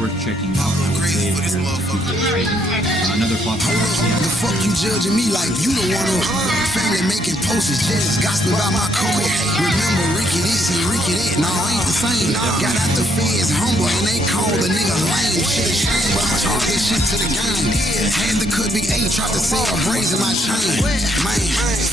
worth checking out. I would say if you're another popular What the fuck you judging me like you the one of family making posters, just gossiping about my coat. Remember Ricky this and Ricky that? No, ain't the same. Got out the feds humble and they called the nigga lame. Shit shame, but I charge this shit to the game. Had the could be eight, tried to sell braids in my chain. Man,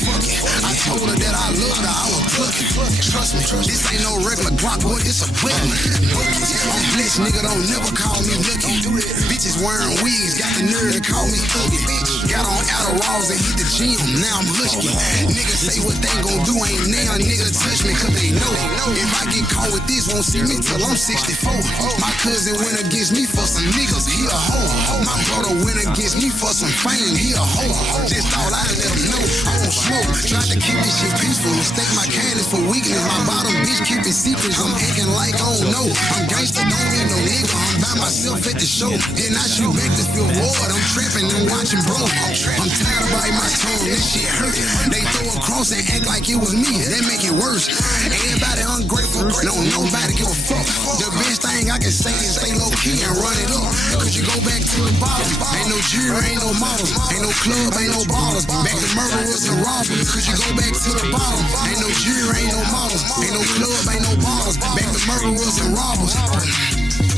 fuck it. I told her that I loved her, I was plucking. Trust me, this ain't no regular guap, boy, it's a button. I'm blessed, nigga, don't never call me lucky. Bitches wearing wigs, got the nerve to call me ugly. Got on Adderalls and hit the gym, now I'm husky. Niggas say what they gon' do, ain't now nigga touch me, cause they know. If I get caught with this, won't see me till I'm 64. My cousin went against me for some niggas, he a hoe. My brother went against me for some fame, he a hoe. Just thought I'd let him know, I don't smoke. Tried to keep this shit peaceful, mistake my kindness for weakness. My bottom bitch keeping secrets, I'm acting like I don't know. I'm gangsta, don't need no nigga, I'm by myself at the show. Then I shoot back to feel bored, I'm trapping and watching bro. I'm tired of biting my tongue, this shit hurt. They throw a cross and act like it was me, they make it worse. Everybody ungrateful, no nobody give a fuck. The best thing I can say is stay low key and run it up. Cause you go back to the bottom, ain't no jury, ain't no models, ain't no club, ain't no ballers. Back to murderers and robbers. Cause you go back to the bottom, ain't no jury, ain't no models, ain't no club, ain't no ballers. Back to murderers and robbers.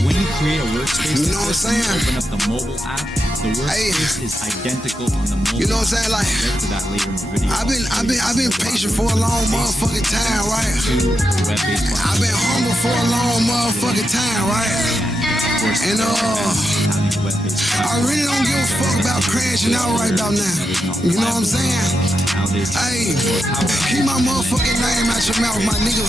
When you create a workspace, you know what I'm saying? Open up the mobile app. The workspace is identical on the mobile. You know what I'm saying? Like, I'll get to that later in the video. I've been patient for a long motherfucking time, right? I've been humble for a long motherfucking time, right? And I really don't give a fuck about crashing out right about now. You know what I'm saying? Hey, keep my motherfucking name out your mouth, my nigga.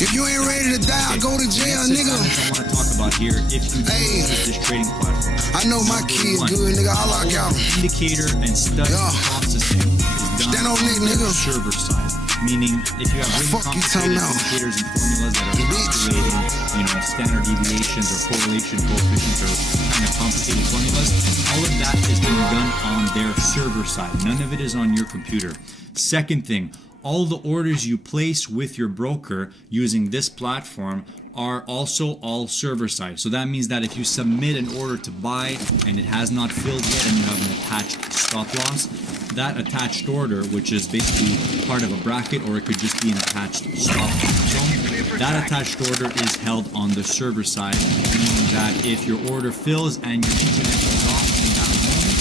If you ain't ready to die, go to jail, nigga. I want to talk about here. If you use this trading platform, I know my kids good, nigga. I like y'all. Indicator and study processing is done on the server side. Meaning, if you have really complicated indicators and formulas that are calculating, standard deviations or correlation coefficients or kind of complicated formulas, all of that is being done on their server side. None of it is on your computer. Second thing, all the orders you place with your broker using this platform are also all server side. So that means that if you submit an order to buy and it has not filled yet and you have an attached stop loss, that attached order, which is basically part of a bracket or it could just be an attached stop loss zone, that attached order is held on the server side, meaning that if your order fills and your internet goes off in that moment,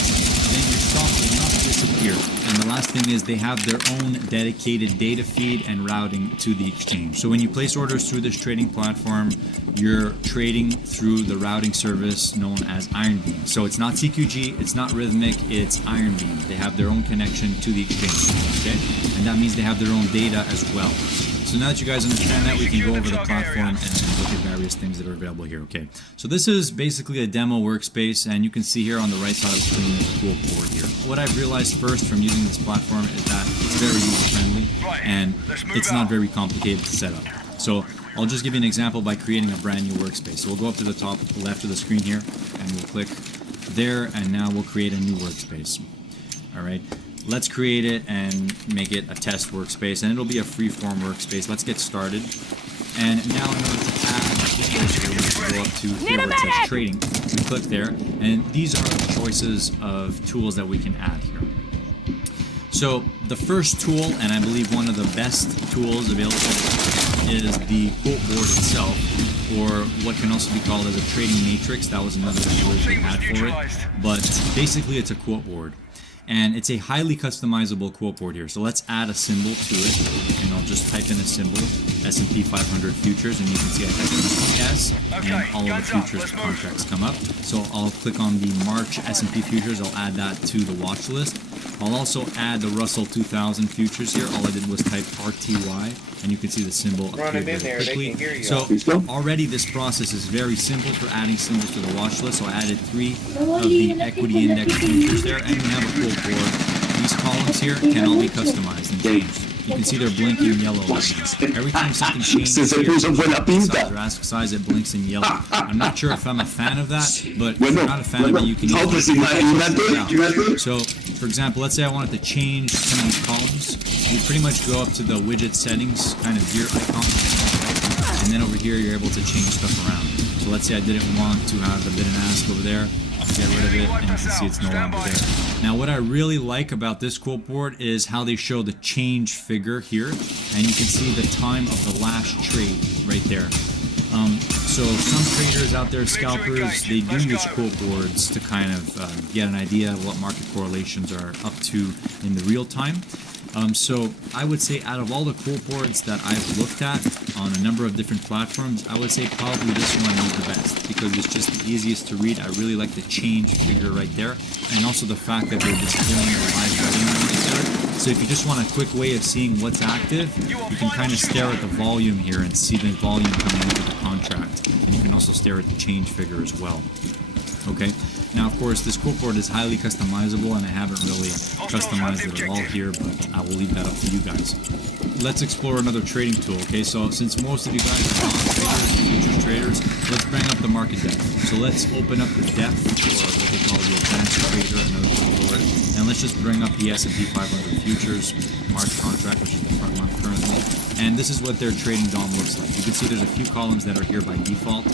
then your stop will not disappear. And the last thing is they have their own dedicated data feed and routing to the exchange. So when you place orders through this trading platform, you're trading through the routing service known as Ironbeam. So it's not CQG, it's not Rhythmic, it's Ironbeam. They have their own connection to the exchange, okay? And that means they have their own data as well. So now that you guys understand that, we can go over the platform and look at various things that are available here, okay? So this is basically a demo workspace, and you can see here on the right side of the screen a cool board here. What I've realized first from using this platform is that it's very user-friendly, and it's not very complicated to set up. So I'll just give you an example by creating a brand new workspace. So we'll go up to the top left of the screen here, and we'll click there, and now we'll create a new workspace. All right. Let's create it and make it a test workspace, and it'll be a free-form workspace. Let's get started. And now in order to add we go up to here where it says trading. We click there, and these are the choices of tools that we can add here. So the first tool, and I believe one of the best tools available, is the quote board itself, or what can also be called as a trading matrix. That was another word we had for it. But basically it's a quote board. And it's a highly customizable quote board here. So let's add a symbol to it. And I'll just type in a symbol, S&P 500 futures, and you can see I type in S, and all of the futures contracts come up. So I'll click on the March S&P futures. I'll add that to the watch list. I'll also add the Russell 2000 futures here. All I did was type RTY, and you can see the symbol appear very quickly. So already this process is very simple for adding symbols to the watch list. So I added 3 of the equity index futures there, and we have a quote board. These columns here can all be customized and changed. You can see they're blinking yellow. Every time something changes here, size or ask size, it blinks in yellow. I'm not sure if I'm a fan of that, but if you're not a fan of it, you can use it. So, for example, let's say I wanted to change some of these columns. You pretty much go up to the widget settings kind of gear icon, and then over here you're able to change stuff around. So So let's say I didn't want to have the bid and ask over there. Get rid of it, and you can see it's no longer there. Now, what I really like about this quote board is how they show the change figure here, and you can see the time of the last trade right there. So some traders out there, scalpers, they do use quote boards to kind of get an idea of what market correlations are up to in the real time. So I would say out of all the quote boards that I've looked at on a number of different platforms, I would say probably this one is the best because it's just the easiest to read. I really like the change figure right there, and also the fact that they're displaying the live volume right there. So if you just want a quick way of seeing what's active, you can kind of stare at the volume here and see the volume coming into the contract, and you can also stare at the change figure as well. Okay. Now, of course, this quote board is highly customizable, and I haven't really customized it at all here, but I will leave that up to you guys. Let's explore another trading tool, okay? So since most of you guys are non-traders, futures traders, let's bring up the market depth. So let's open up the depth, or what they call the advanced trader, another tool for it, and let's just bring up the S&P 500 futures March contract, which is the front month currently. And this is what their trading DOM looks like. You can see there's a few columns that are here by default,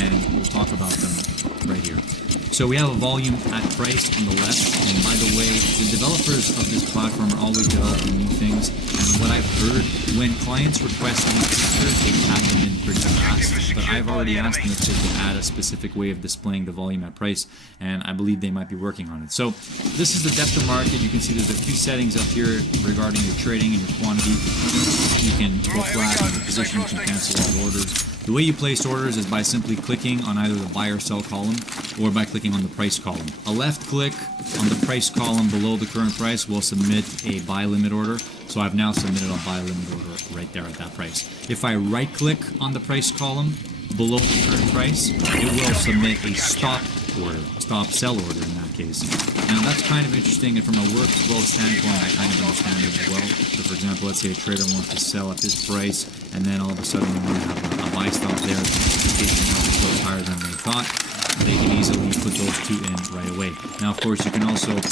and we'll talk about them right here. So we have a volume at price on the left, and by the way, the developers of this platform are always developing new things, and what I've heard, when clients request new features, they add them in pretty fast, but I've already asked them if they could add a specific way of displaying the volume at price, and I believe they might be working on it. So this is the depth of market. You can see there's a few settings up here regarding your trading and your quantity. You can go flat on your position, you can cancel all orders. The way you place orders is by simply clicking on either the buy or sell column or by clicking on the price column. A left click on the price column below the current price will submit a buy limit order. So I've now submitted a buy limit order right there at that price. If I right click on the price column below the current price, it will submit a stop order, stop sell order in that case. Now that's kind of interesting, and from a workflow standpoint, I kind of understand it as well. So for example, let's say a trader wants to sell at this price, and then all of a sudden we want to have a buy stop there in case the market goes higher than they thought. They can easily put those two in right away. Now, of course, you can also put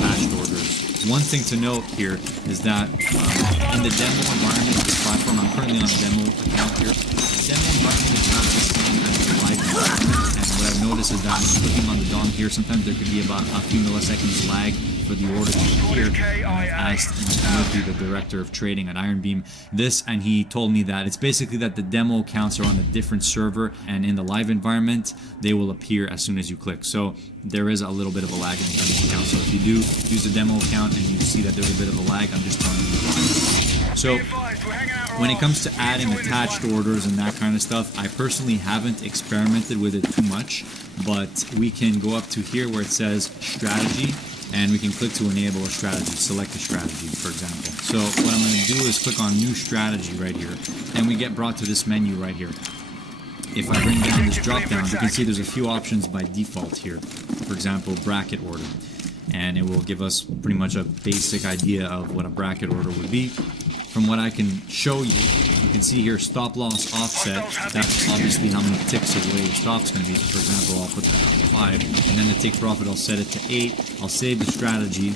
batched orders. One thing to note here is that in the demo environment of this platform, I'm currently on a demo account here. The demo environment is not the same as the live environment, and what I've noticed is that clicking on the DOM here, sometimes there could be about a few milliseconds lag for the order to appear. I asked Murphy, the director of trading at Ironbeam, this, and he told me that it's basically that the demo accounts are on a different server, and in the live environment, they will appear as soon as you click. So there is a little bit of a lag in the demo account. So if you do use the demo account and you see that there's a bit of a lag, I'm just telling you why. So when it comes to adding attached orders and that kind of stuff, I personally haven't experimented with it too much, but we can go up to here where it says strategy, and we can click to enable a strategy, select a strategy, for example. So what I'm going to do is click on new strategy right here, and we get brought to this menu right here. If I bring down this drop down, you can see there's a few options by default here. For example, bracket order, and it will give us pretty much a basic idea of what a bracket order would be. From what I can show you, you can see here stop loss offset. That's obviously how many ticks away your stop's going to be. So for example, I'll put that to 5, and then the take profit, I'll set it to 8. I'll save the strategy,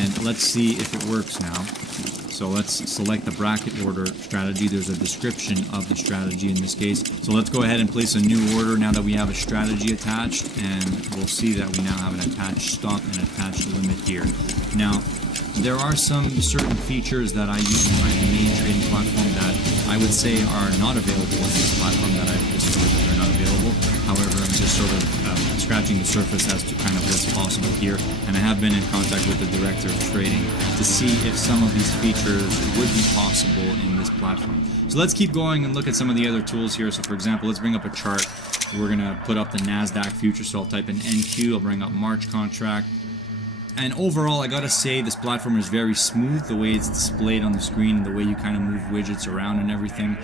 and let's see if it works now. So let's select the bracket order strategy. There's a description of the strategy in this case. So let's go ahead and place a new order now that we have a strategy attached, and we'll see that we now have an attached stop and attached limit here. Now, there are some certain features that I use in my main trading platform that I would say are not available in this platform that I've discovered that they're not available. However, I'm just sort of scratching the surface as to kind of what's possible here, and I have been in contact with the director of trading to see if some of these features would be possible in this platform. So let's keep going and look at some of the other tools here. So for example, let's bring up a chart. We're going to put up the NASDAQ future, so I'll type in NQ, I'll bring up March contract. And overall, I gotta say, this platform is very smooth, the way it's displayed on the screen, the way you kind of move widgets around and everything.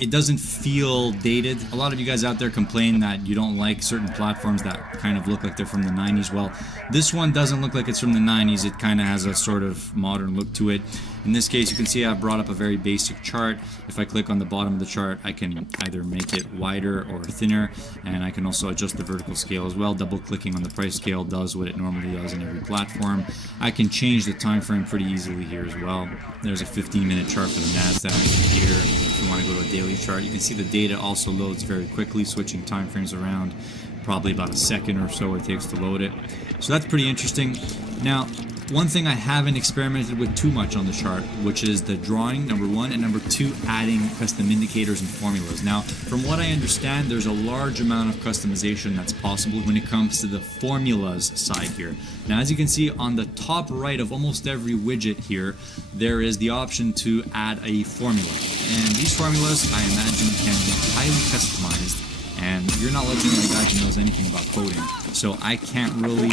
It doesn't feel dated. A lot of you guys out there complain that you don't like certain platforms that kind of look like they're from the 90s. Well, this one doesn't look like it's from the 90s. It kind of has a sort of modern look to it. In this case, you can see I've brought up a very basic chart. If I click on the bottom of the chart, I can either make it wider or thinner, and I can also adjust the vertical scale as well. Double clicking on the price scale does what it normally does in every platform. I can change the time frame pretty easily here as well. There's a 15-minute chart for the NASDAQ here. If you want to go to a daily chart, you can see the data also loads very quickly, switching time frames around. Probably about a second or so it takes to load it. So that's pretty interesting. Now, one thing I haven't experimented with too much on the chart, which is the drawing, number one, and number two, adding custom indicators and formulas. Now, from what I understand, there's a large amount of customization that's possible when it comes to the formulas side here. Now, as you can see on the top right of almost every widget here, there is the option to add a formula. And these formulas, I imagine, can be highly customized. And you're not looking at a guy who knows anything about coding, so I can't really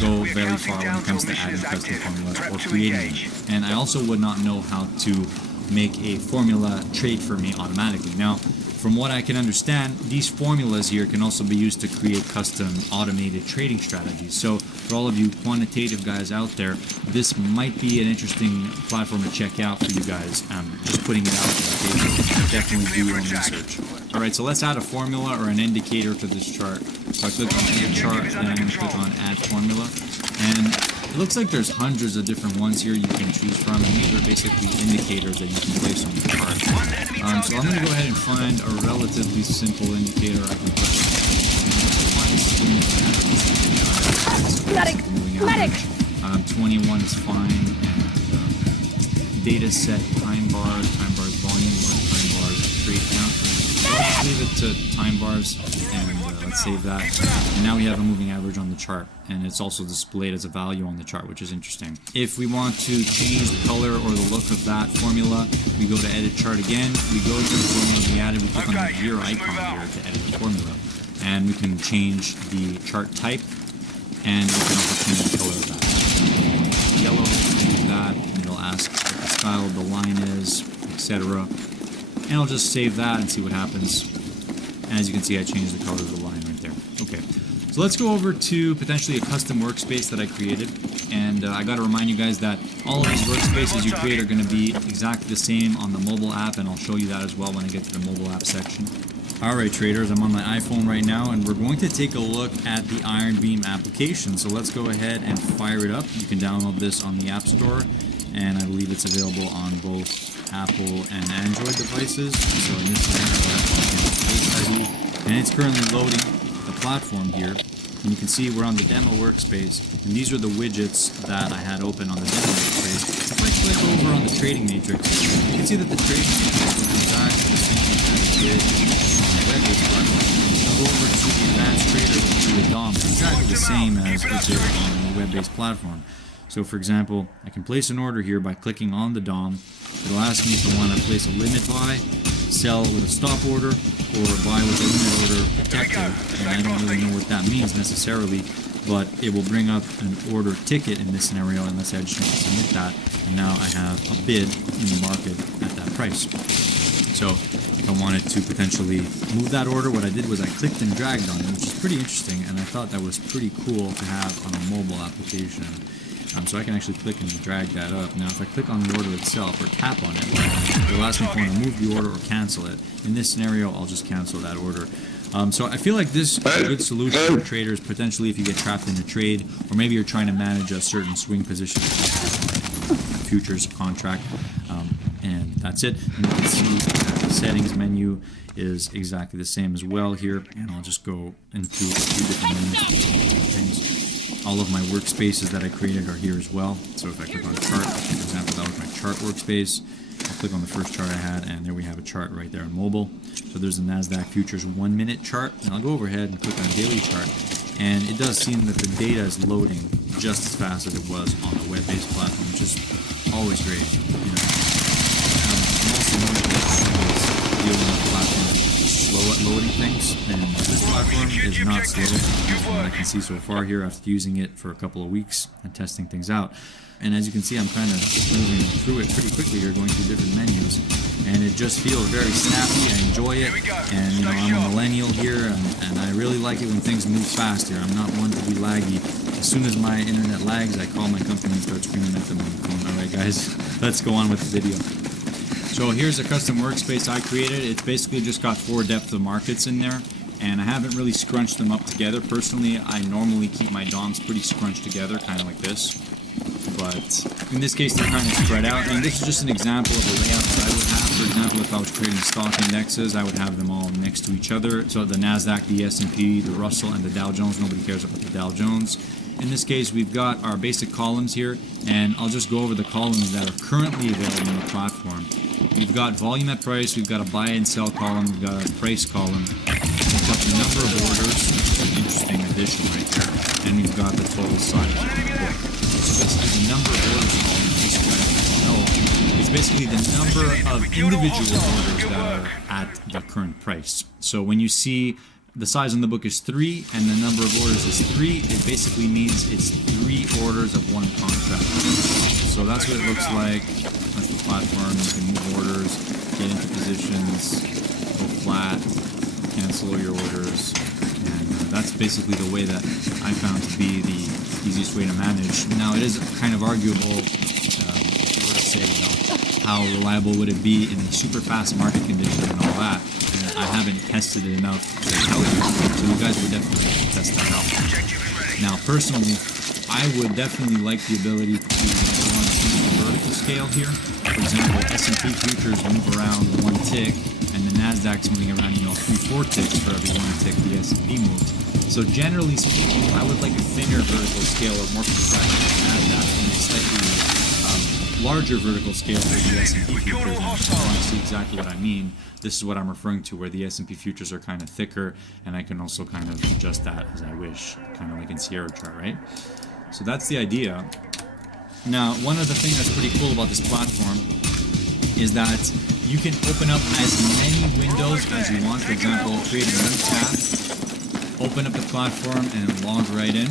go very far when it comes to adding custom formulas or creating them. And I also would not know how to make a formula trade for me automatically. Now, from what I can understand, these formulas here can also be used to create custom automated trading strategies. So for all of you quantitative guys out there, this might be an interesting platform to check out for you guys. Just putting it out there. Okay? Definitely do your own research. Alright, so let's add a formula or an indicator to this chart. So I click on Add Chart, then I'm going to click on Add Formula. And it looks like there's hundreds of different ones here you can choose from, and these are basically indicators that you can place on the chart. So I'm going to go ahead and find a relatively simple indicator I can put. Medic! 21 is fine, and data set, time bars volume, time bars, trade count. So let's leave it to time bars, and let's save that. And now we have a moving average on the chart, and it's also displayed as a value on the chart, which is interesting. If we want to change the color or the look of that formula, we go to Edit Chart again, we go to the formula we added, we click on the gear icon here to edit the formula, and we can change the chart type, and we can also change the color of that. Yellow, use that, and it'll ask what the style of the line is, etc. And I'll just save that and see what happens. And as you can see, I changed the color of the line right there. Okay, so let's go over to potentially a custom workspace that I created. And I got to remind you guys that all of these workspaces you create are going to be exactly the same on the mobile app, and I'll show you that as well when I get to the mobile app section. Alright traders, I'm on my iPhone right now, and we're going to take a look at the Iron Beam application. So let's go ahead and fire it up. You can download this on the App Store, and I believe it's available on both Apple and Android devices. So in this scenario, I have Face ID, and it's currently loading the platform here. And you can see we're on the demo workspace, and these are the widgets that I had open on the demo workspace. If I click over on the trading matrix, you can see that the trading matrix is exactly the same as it did on the web-based platform. I'll go over to the advanced trader to the DOM. It's exactly the same as it did on the web-based platform. So for example, I can place an order here by clicking on the DOM. It'll ask me if I want to place a limit buy, sell with a stop order, or buy with a limit order protected. And I don't really know what that means necessarily, but it will bring up an order ticket in this scenario, and let's say I just want to submit that, and now I have a bid in the market at that price. So if I wanted to potentially move that order, what I did was I clicked and dragged on it, which is pretty interesting, and I thought that was pretty cool to have on a mobile application. So I can actually click and drag that up. Now if I click on the order itself or tap on it, it'll ask me if I want to move the order or cancel it. In this scenario, I'll just cancel that order. So I feel like this is a good solution for traders, potentially if you get trapped in a trade, or maybe you're trying to manage a certain swing position, futures contract, and that's it. And you can see that the settings menu is exactly the same as well here, and I'll just go into a few different menus. All of my workspaces that I created are here as well. So if I click on chart, for example, that was my chart workspace. I'll click on the first chart I had, and there we have a chart right there on mobile. So there's the NASDAQ futures 1 minute chart, and I'll go over ahead and click on daily chart, and it does seem that the data is loading just as fast as it was on the web-based platform, which is always great. I'm also noticing that dealing with platforms slow at loading things, and this platform is not slow, as what I can see so far here after using it for a couple of weeks and testing things out. And as you can see, I'm kind of moving through it pretty quickly here, going through different menus, and it just feels very snappy. I enjoy it, and you know, I'm a millennial here, and I really like it when things move fast here. I'm not one to be laggy. As soon as my internet lags, I call my company and start screaming at them on the phone. Alright guys, let's go on with the video. So here's a custom workspace I created. It's basically just got 4 depth of markets in there, and I haven't really scrunched them up together. Personally, I normally keep my DOMs pretty scrunched together, kind of like this. But in this case, they're kind of spread out. And this is just an example of a layout that I would have. For example, if I was creating stock indexes, I would have them all next to each other. So the NASDAQ, the S&P, the Russell, and the Dow Jones. Nobody cares about the Dow Jones. In this case, we've got our basic columns here, and I'll just go over the columns that are currently available on the platform. We've got volume at price, we've got a buy and sell column, we've got a price column, we've got the number of orders, which is an interesting addition right there, and we've got the total size of the book. So basically the number of orders column, just so you guys know, is basically the number of individual orders that are at the current price. So when you see the size on the book is 3 and the number of orders is 3, it basically means it's 3 orders of one contract. So that's what it looks like. That's the platform. You can move orders, get into positions, go flat, cancel your orders, and that's basically the way that I found to be the easiest way to manage. Now it is kind of arguable, what to say, how reliable would it be in a super fast market condition and all that. I haven't tested it enough to tell you, so you guys would definitely test that out. Now, personally, I would definitely like the ability to go on the vertical scale here. For example, S&P futures move around 1 tick, and the NASDAQ's moving around, 3-4 ticks for every 1 tick the S&P moves. So generally speaking, I would like a thinner vertical scale or more precise NASDAQ and a slightly larger vertical scale for the S&P futures. And if you want to see exactly what I mean, this is what I'm referring to, where the S&P futures are kind of thicker, and I can also kind of adjust that as I wish, kind of like in Sierra chart, right? So that's the idea. Now, one other thing that's pretty cool about this platform is that you can open up as many windows as you want. For example, create a new tab, open up the platform and log right in,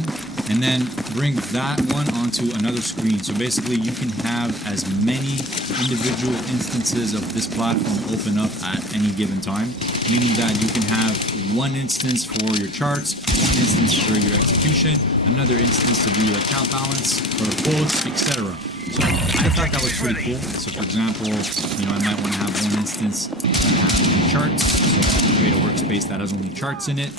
and then bring that one onto another screen. So basically you can have as many individual instances of this platform open up at any given time, meaning that you can have one instance for your charts, one instance for your execution, another instance to do your account balance, for the quotes, etc. So I thought that was pretty cool. So for example, I might want to have one instance that has charts, so I'll create a workspace that has only charts in it,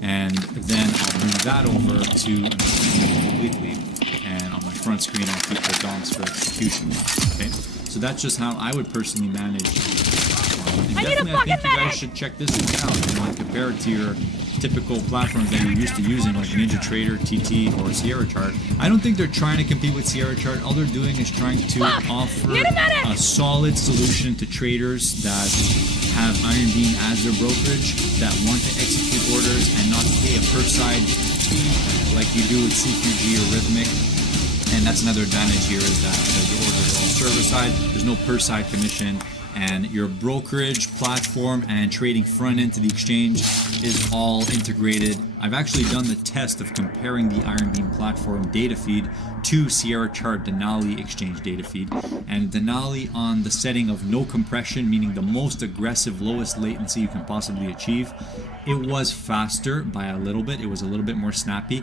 and then I'll bring that over to another screen completely, and on my front screen I'll keep the DOMs for execution. Okay, so that's just how I would personally manage this platform. And definitely I think you guys should check this one out and compare it to your typical platforms that you're used to using, like NinjaTrader, TT, or Sierra Chart. I don't think they're trying to compete with Sierra Chart. All they're doing is trying to offer a solid solution to traders that have Iron Beam as their brokerage, that want to execute orders and not pay a per side fee like you do with CQG or Rhythmic. And that's another advantage here, is that your orders are all server side. There's no per side commission, and your brokerage platform and trading front end to the exchange is all integrated. I've actually done the test of comparing the Iron Beam platform data feed to Sierra Chart Denali exchange data feed, and Denali on the setting of no compression, meaning the most aggressive, lowest latency you can possibly achieve, it was faster by a little bit. It was a little bit more snappy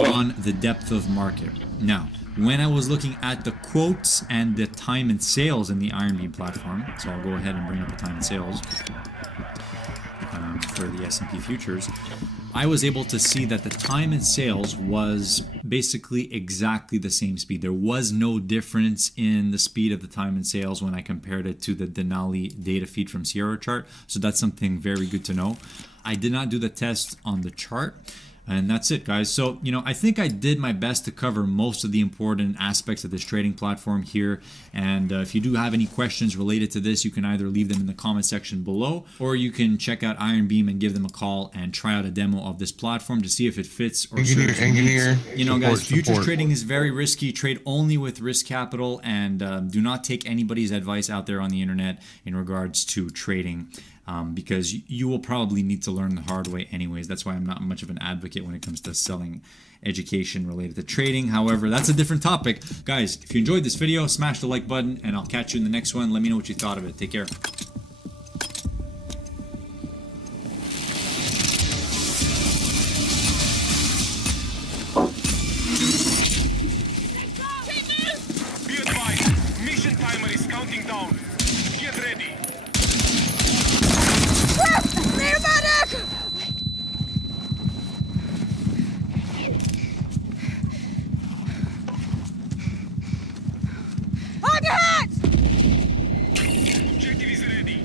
on the depth of market. Now, when I was looking at the quotes and the time and sales in the Iron Beam platform, so I'll go ahead and bring up the time and sales for the S&P futures, I was able to see that the time and sales was basically exactly the same speed. There was no difference in the speed of the time and sales when I compared it to the Denali data feed from Sierra Chart, so that's something very good to know. I did not do the test on the chart. And that's it, guys. So, I think I did my best to cover most of the important aspects of this trading platform here. And if you do have any questions related to this, you can either leave them in the comment section below, or you can check out Iron Beam and give them a call and try out a demo of this platform to see if it fits or serves your needs. Guys, futures trading is very risky. Trade only with risk capital, and do not take anybody's advice out there on the internet in regards to trading. because you will probably need to learn the hard way anyways. That's why I'm not much of an advocate when it comes to selling education related to trading. However, that's a different topic. Guys, if you enjoyed this video, smash the like button, and I'll catch you in the next one. Let me know what you thought of it. Take care. Be advised, mission timer is counting down. Get ready. Need a medic! On your hands! Objective is ready.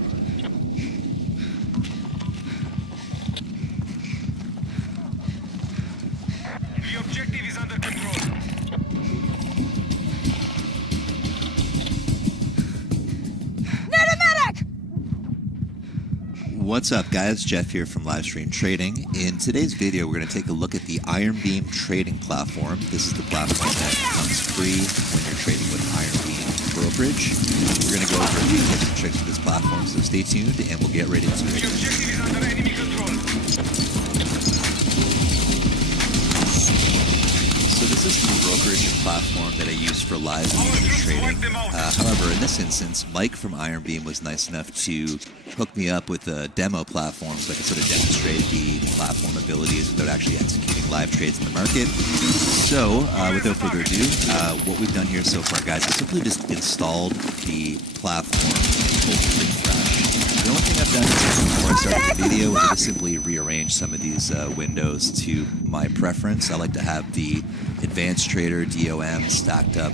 The objective is under control. Need a medic! What's up, guys? Jeff here from Livestream Trading. In today's video, we're going to take a look at the Iron Beam trading platform. This is the platform that comes free when you're trading with Iron Beam brokerage. We're going to go over a few tips and tricks with this platform, so stay tuned and we'll get right into The it. objective is under enemy control. So this is the brokerage platform that I use for live futures trading. However, in this instance, Mike from Iron Beam was nice enough to hook me up with a demo platform so I could sort of demonstrate the platform abilities without actually executing live trades in the market. So, without further ado, what we've done here so far, guys, is simply just installed the platform totally fresh. The only thing I've done before I started the video is just simply rearrange some of these windows to my preference. I like to have the Advanced Trader DOM stacked up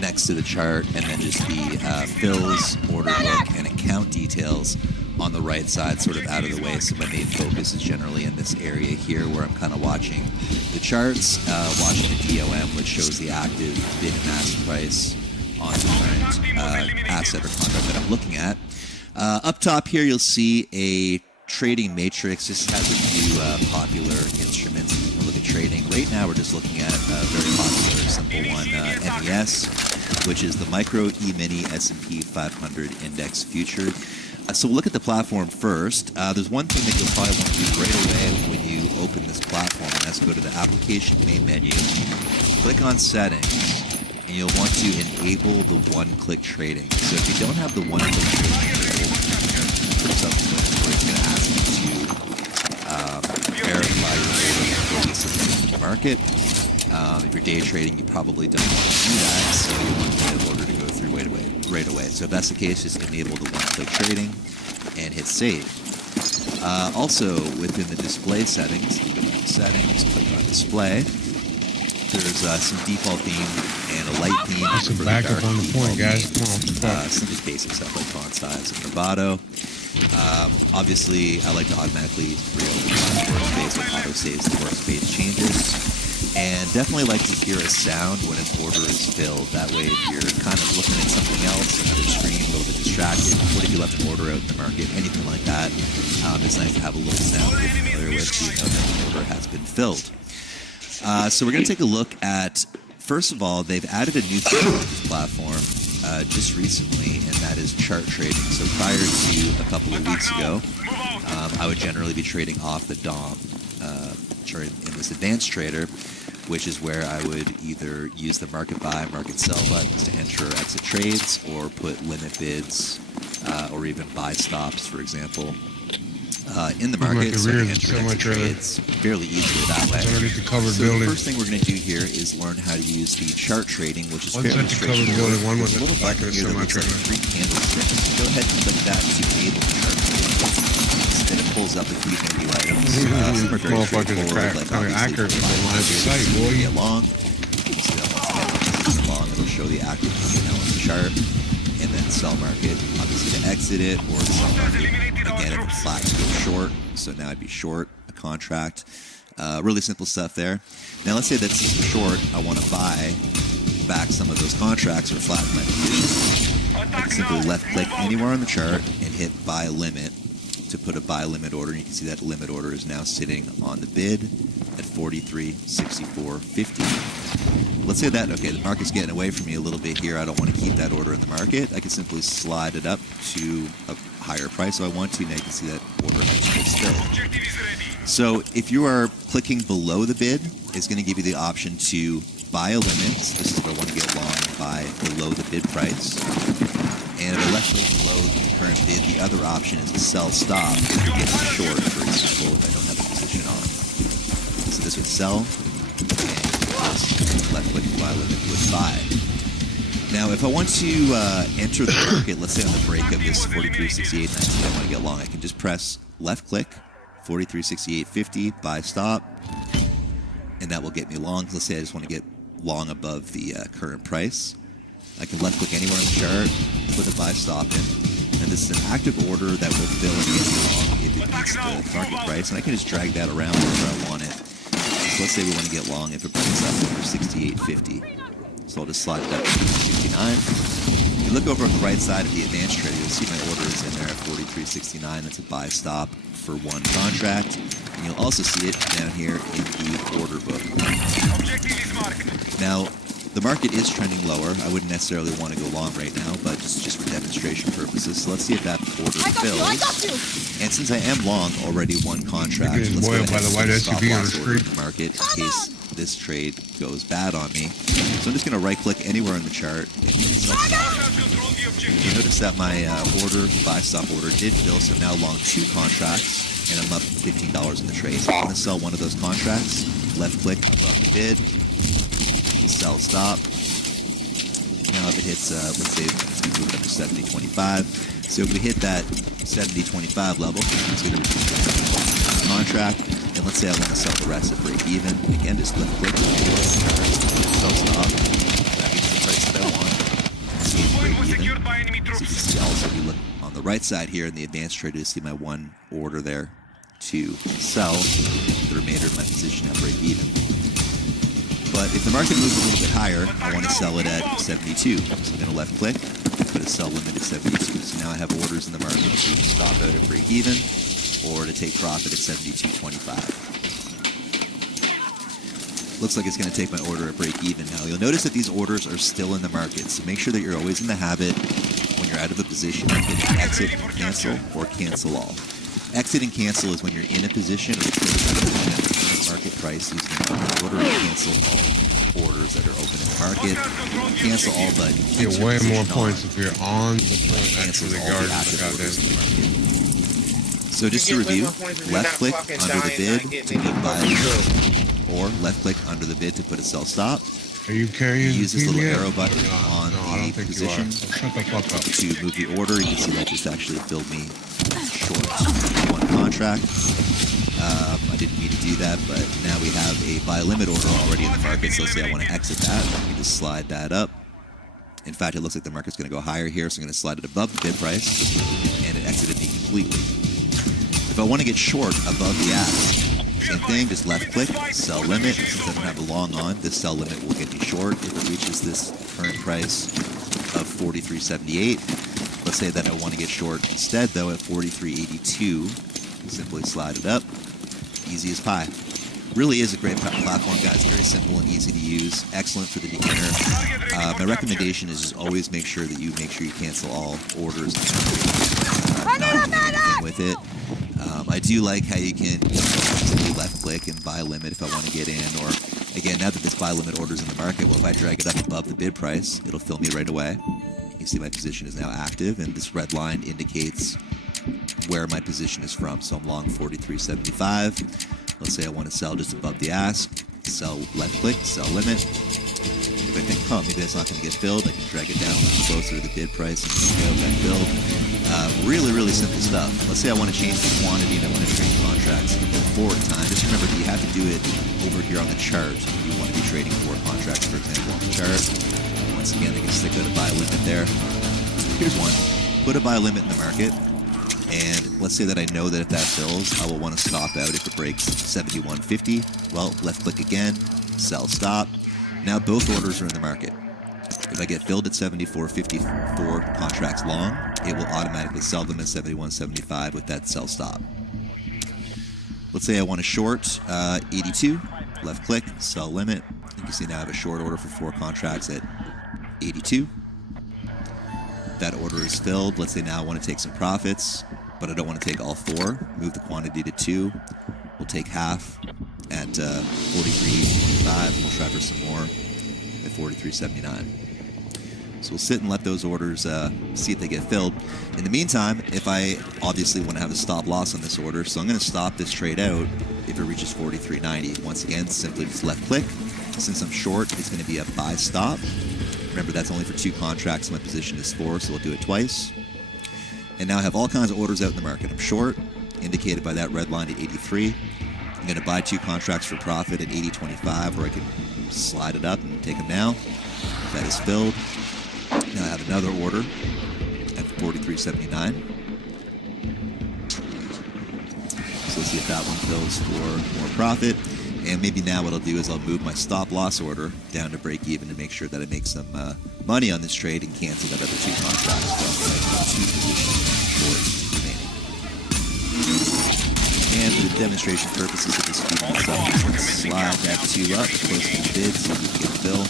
next to the chart, and then just the fills, order book, and account details on the right side, sort of out of the way. So my main focus is generally in this area here where I'm kind of watching the charts, watching the DOM, which shows the active bid and ask price on the current asset or contract that I'm looking at. Up top here, you'll see a trading matrix. This has a few popular instruments that you can look at trading. Right now, we're just looking at a very popular, simple one, MES, which is the Micro E-mini S&P 500 Index Future. So we'll look at the platform first. There's one thing that you'll probably want to do right away when you open this platform, and that's go to the application main menu, click on settings, and you'll want to enable the one-click trading. So if you don't have the one-click trading enabled, pretty self-explanatory. It's going to ask you to verify your order before you submit to the market. If you're day trading, you probably don't want to do that, so you want the order to go through right away. So if that's the case, just enable the one-click trading and hit save. Also, within the display settings, you go into settings, click on display. There's some default theme and a light theme. Some backup on the point, guys. Come on. Some just basic stuff like font size and bravado. Obviously, I like to automatically reopen my workspace with auto saves the workspace changes. And definitely like to hear a sound when an order is filled. That way, if you're kind of looking at something else, another screen, a little bit distracted, what if you left an order out in the market, anything like that, it's nice to have a little sound that you're familiar with so you know that the order has been filled. So we're going to take a look at, first of all, they've added a new feature to this platform just recently, and that is chart trading. So prior to a couple of weeks ago, I would generally be trading off the DOM in this Advanced Trader, which is where I would either use the market buy, market sell buttons to enter or exit trades, or put limit bids, or even buy stops, for example, in the market. So I can enter or exit trades fairly easily that way. Underneath the covered So building. the first thing we're going to do here is learn how to use the chart trading, which is One's fairly at the covered straightforward. building, one was There's a at the little back button of the here that looks like semi-trailer. 3 candlesticks. Go ahead and click that to enable the chart trading. And it pulls up a few menu items. Some are very Motherfuckers are straightforward, like kind of obviously accurate with buy their lines of bids, sight, boy. get long. So once again, once it's long, it'll show the active P&L on the chart. And then sell market, obviously to exit it, or sell market, again, if it's flat to go short. So now I'd be short a contract. Really simple stuff there. Now let's say that since we're short, I want to buy back some of those contracts or flatten my position. I can simply left click anywhere on the chart and hit buy limit to put a buy limit order. You can see that limit order is now sitting on the bid at 43.6450. Let's say that, okay, the market's getting away from me a little bit here. I don't want to keep that order in the market. I can simply slide it up to higher price if I want to. Now you can see that order actually is filled. Objective is ready. So if you are clicking below the bid, it's going to give you the option to buy a limit. So this is if I want to get long and buy below the bid price. And if I left click below the current bid, the other option is to sell stop to get short, for example, if I don't have a position on. So this would sell, and left click buy limit would buy. Now, if I want to enter the market, let's say on the break of this 43.68.19, I want to get long, I can just press left click, 43.68.50, buy stop, and that will get me long. Let's say I just want to get long above the current price. I can left click anywhere on the chart, put a buy stop in, and this is an active order that will fill and get me long if it meets the market price, and I can just drag that around wherever I want it. So let's say we want to get long if it breaks up over 68.50. So I'll just slide it up to 69. If you look over on the right side of the advanced trader, you'll see my order is in there at 43.69. That's a buy stop for one contract. And you'll also see it down here in the order book. Objective is marked. Now, the market is trending lower. I wouldn't necessarily want to go long right now, but just for demonstration purposes. So let's see if that order fills. I got you! And since I am long already one contract, You're getting let's go boiled ahead by the white and stop SUV on loss the order in street. the market in case this trade goes bad on me. So I'm just going to right-click anywhere on the chart. And sell stop. Control the objective. You notice that my buy stop order did fill, so I'm now long two contracts, and I'm up $15 in the trade. So I want to sell one of those contracts. Left-click above the bid, sell stop. Now if it hits, let's say, let's move it up to 70.25. So if we hit that 70.25 level, it's going to reduce the contract. And let's say I want to sell the rest at break even. Again, just left click, sell stop. That means the price that I want. See it Point was break even. secured by enemy So you can troops. see also, if you look on the right side here in the advanced trader, you see my one order there to sell the remainder of my position at break even. But if the market moves a little bit higher, I want to sell it at 72. So I'm going to left click, put a sell limit at 72. So now I have orders in the market to stop out at break even or to take profit at 72.25. Looks like it's going to take my order at break even now. You'll notice that these orders are still in the market, so make sure that you're always in the habit when you're out of a position you can exit, cancel, or cancel all. Exit and cancel is when you're in a position or trading out of position at the current market price using the market order, and cancel all orders that are open in the market. Cancel all but You get way more points if you're on the point cancels actually all the guarding active the orders in goddamn. the market. So just to review, left click under the bid to put buy, or left click under the bid to put a sell stop. Are you carrying Use this the little yet? arrow button on No, I don't the think you are. position Shut the fuck up. to move the order. You can see that just actually filled me short one contract. I didn't mean to do that, but now we have a buy limit order already in the market. So let's say I want to exit that. Let me just slide that up. In fact, it looks like the market's going to go higher here, so I'm going to slide it above the bid price, and it exited me completely. If I want to get short above the ask, same thing, just left click, sell limit. Since I don't have a long on, this sell limit will get me short if it reaches this current price of 43.78. Let's say that I want to get short instead, though, at 43.82. Simply slide it up. Easy as pie. Really is a great platform, guys. Very simple and easy to use. Excellent for the beginner. My recommendation is just always make sure you cancel all orders. Not do anything with it. I do like how you can simply left click and buy limit if I want to get in, or again, now that this buy limit order is in the market, well, if I drag it up above the bid price, it'll fill me right away. You see my position is now active, and this red line indicates where my position is from. So I'm long 43.75. Let's say I want to sell just above the ask, sell left click, sell limit. If I think, oh, maybe that's not going to get filled, I can drag it down a little closer to the bid price and go that filled. Really, really simple stuff. Let's say I want to change the quantity and I want to trade contracts forward time. Just remember that you have to do it over here on the chart. You want to be trading 4 contracts, for example, on the chart. Once again, I can stick out a buy limit there. Here's one. Put a buy limit in the market. And let's say that I know that if that fills, I will want to stop out if it breaks 71.50. Well, left click again, sell stop. Now both orders are in the market. If I get filled at 74.54 contracts long, it will automatically sell them at 71.75 with that sell stop. Let's say I want to short 82, left click, sell limit. You can see now I have a short order for 4 contracts at 82. that order is filled. Let's say now I want to take some profits, but I don't want to take all 4. Move the quantity to 2. We'll take half at 43.25. We'll try for some more at 43.79. So we'll sit and let those orders see if they get filled. In the meantime, if I obviously want to have a stop loss on this order, so I'm going to stop this trade out if it reaches 43.90. Once again, simply just left click. Since I'm short, it's going to be a buy stop. Remember, that's only for 2 contracts. My position is 4, so we'll do it twice. And now I have all kinds of orders out in the market. I'm short, indicated by that red line at 83. I'm going to buy 2 contracts for profit at 80.25, or I can slide it up and take them now. That is filled. Now I have another order at 43.79. So let's see if that one fills for more profit. And maybe now what I'll do is I'll move my stop loss order down to break even to make sure that I make some money on this trade and cancel that other 2 contracts from my 2 positions short remaining. And for the demonstration purposes of this feeding stuff, I'm just going to slide that 2 up close to the bid so we can get a fill.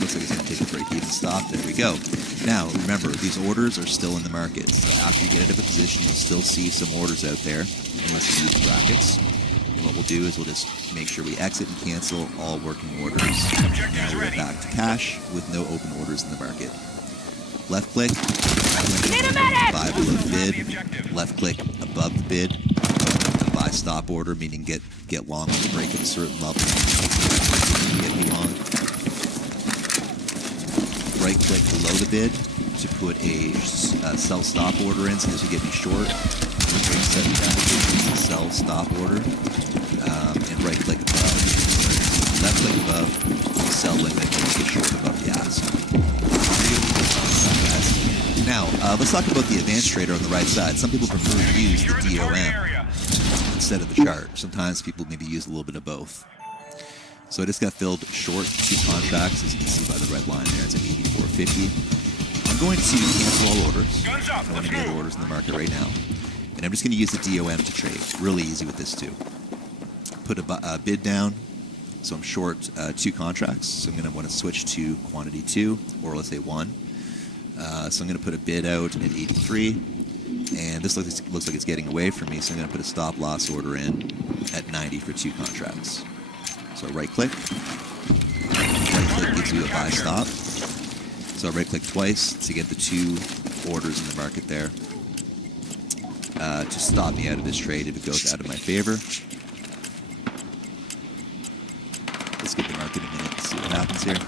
Looks like it's going to take a break-even stop. There we go. Now, remember, these orders are still in the market. So after you get out of a position, you'll still see some orders out there, unless you use the brackets. And what we'll do is we'll just make sure we exit and cancel all working orders. Now we're back to cash with no open orders in the market. Left click, buy below the bid. Left click above the bid. Buy stop order, meaning get long on the break at a certain level. Get me long. Right click below the bid to put a sell stop order in, so this will get me short. Break set down to the sell stop order. And right click above, left click above, sell limit, and get short above the ask. Now, let's talk about the advanced trader on the right side. Some people prefer to use the DOM instead of the chart. Sometimes people maybe use a little bit of both. So I just got filled short 2 contracts, as you can see by the red line there. It's at 84.50. I'm going to cancel all orders. I want to get orders in the market right now. And I'm just going to use the DOM to trade. Really easy with this too. Put a bid down. So I'm short 2 contracts. So I'm going to want to switch to quantity 2, or let's say 1. So I'm going to put a bid out at 83. And this looks like it's getting away from me. So I'm going to put a stop loss order in at 90 for 2 contracts. So right click gives you a buy stop. So I right click twice to get the 2 orders in the market there to stop me out of this trade if it goes out of my favor. Let's give the market a minute to see what happens here.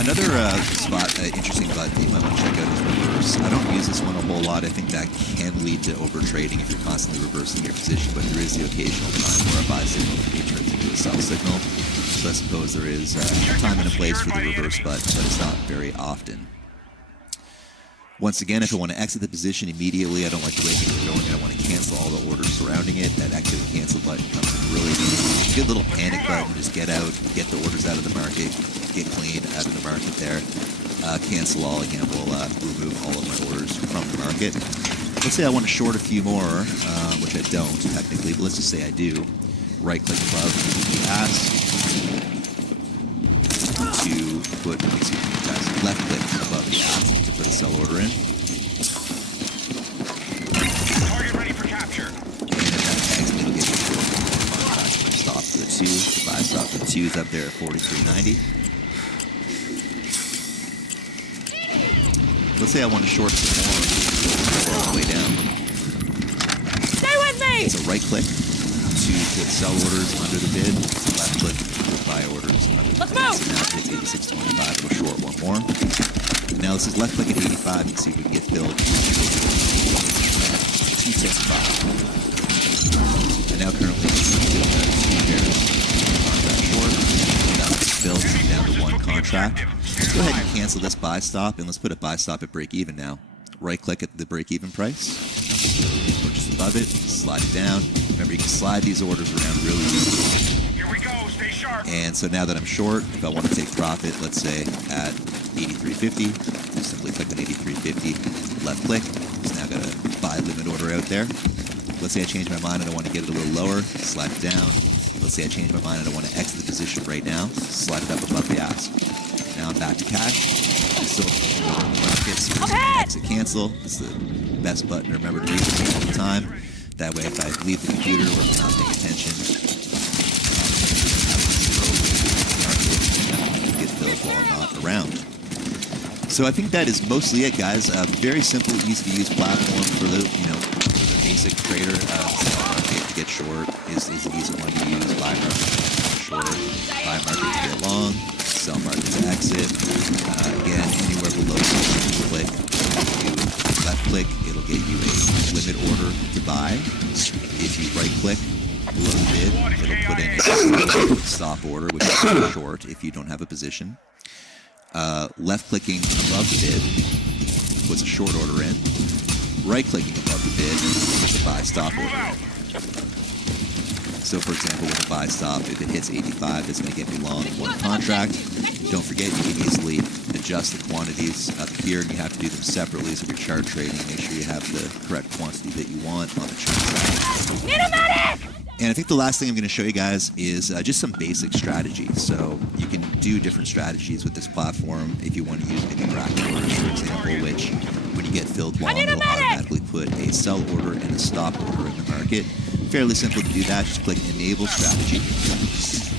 Another interesting button that you might want to check out is reverse. I don't use this one a whole lot. I think that can lead to over trading if you're constantly reversing your position, but there is the occasional time where a buy signal can be turned into a sell signal. So I suppose there is a time and a place for the reverse button, but it's not very often. Once again, if I want to exit the position immediately, I don't like the way things are going, I want to cancel all the orders surrounding it. That exit and cancel button comes in really handy. Good little panic button, just get out, get the orders out of the market, get clean out of the market there. Cancel all, again, we'll remove all of my orders from the market. Let's say I want to short a few more, which I don't technically, but let's just say I do. Right click above the ask to put, left click above the ask to put a sell order in. Target ready for capture. And that tags me, it'll get you short contract. Stop for the 2, the buy stop for the 2 is up there at 43.90. Let's say I want to short some more all the way down. Stay with me! So right click to put sell orders under the bid. Left click to put buy orders under the bid. Move. So now it's 86.25. We'll short one more. Now this is left click at 85. You can see if we can get filled. 265. And now currently still have 2 pairs contract short. That's filled down to 1 contract. Let's go ahead and cancel this buy stop, and let's put a buy stop at break even now. Right click at the break even price, or just above it, slide it down. Remember, you can slide these orders around really easily. Here we go, stay sharp. And so now that I'm short, if I want to take profit, let's say at 83.50, just simply click on 83.50, left click. Just now got a buy limit order out there. Let's say I change my mind and I want to get it a little lower, slide it down. Let's say I change my mind and I want to exit the position right now. Slide it up above the ask. Now I'm back to cash. Still markets. Exit cancel. It's the best button to remember to use it all the time. That way, if I leave the computer or if I'm not paying attention, get filled while I'm not around. So I think that is mostly it, guys. Very simple, easy to use platform for the basic trader. To get short is an easy one to use. Buy market to short, buy market to get long, sell market to exit. Again, anywhere below click. If you left click, it'll get you a limit order to buy. If you right click below the bid, it'll put in a stop order, which is short if you don't have a position. Left clicking above the bid puts a short order in. Right clicking above the bid puts a buy stop order in. So for example, with a buy stop, if it hits 85, it's going to get me long one contract. Don't forget, you can easily adjust the quantities up here, and you have to do them separately. So if you're chart trading, make sure you have the correct quantity that you want on the chart side. Need a medic! And I think the last thing I'm going to show you guys is just some basic strategies. So you can do different strategies with this platform if you want to use maybe bracket orders, for example, which when you get filled long, it'll automatically put a sell order and a stop order in the market. Fairly simple to do that. Just click Enable Strategy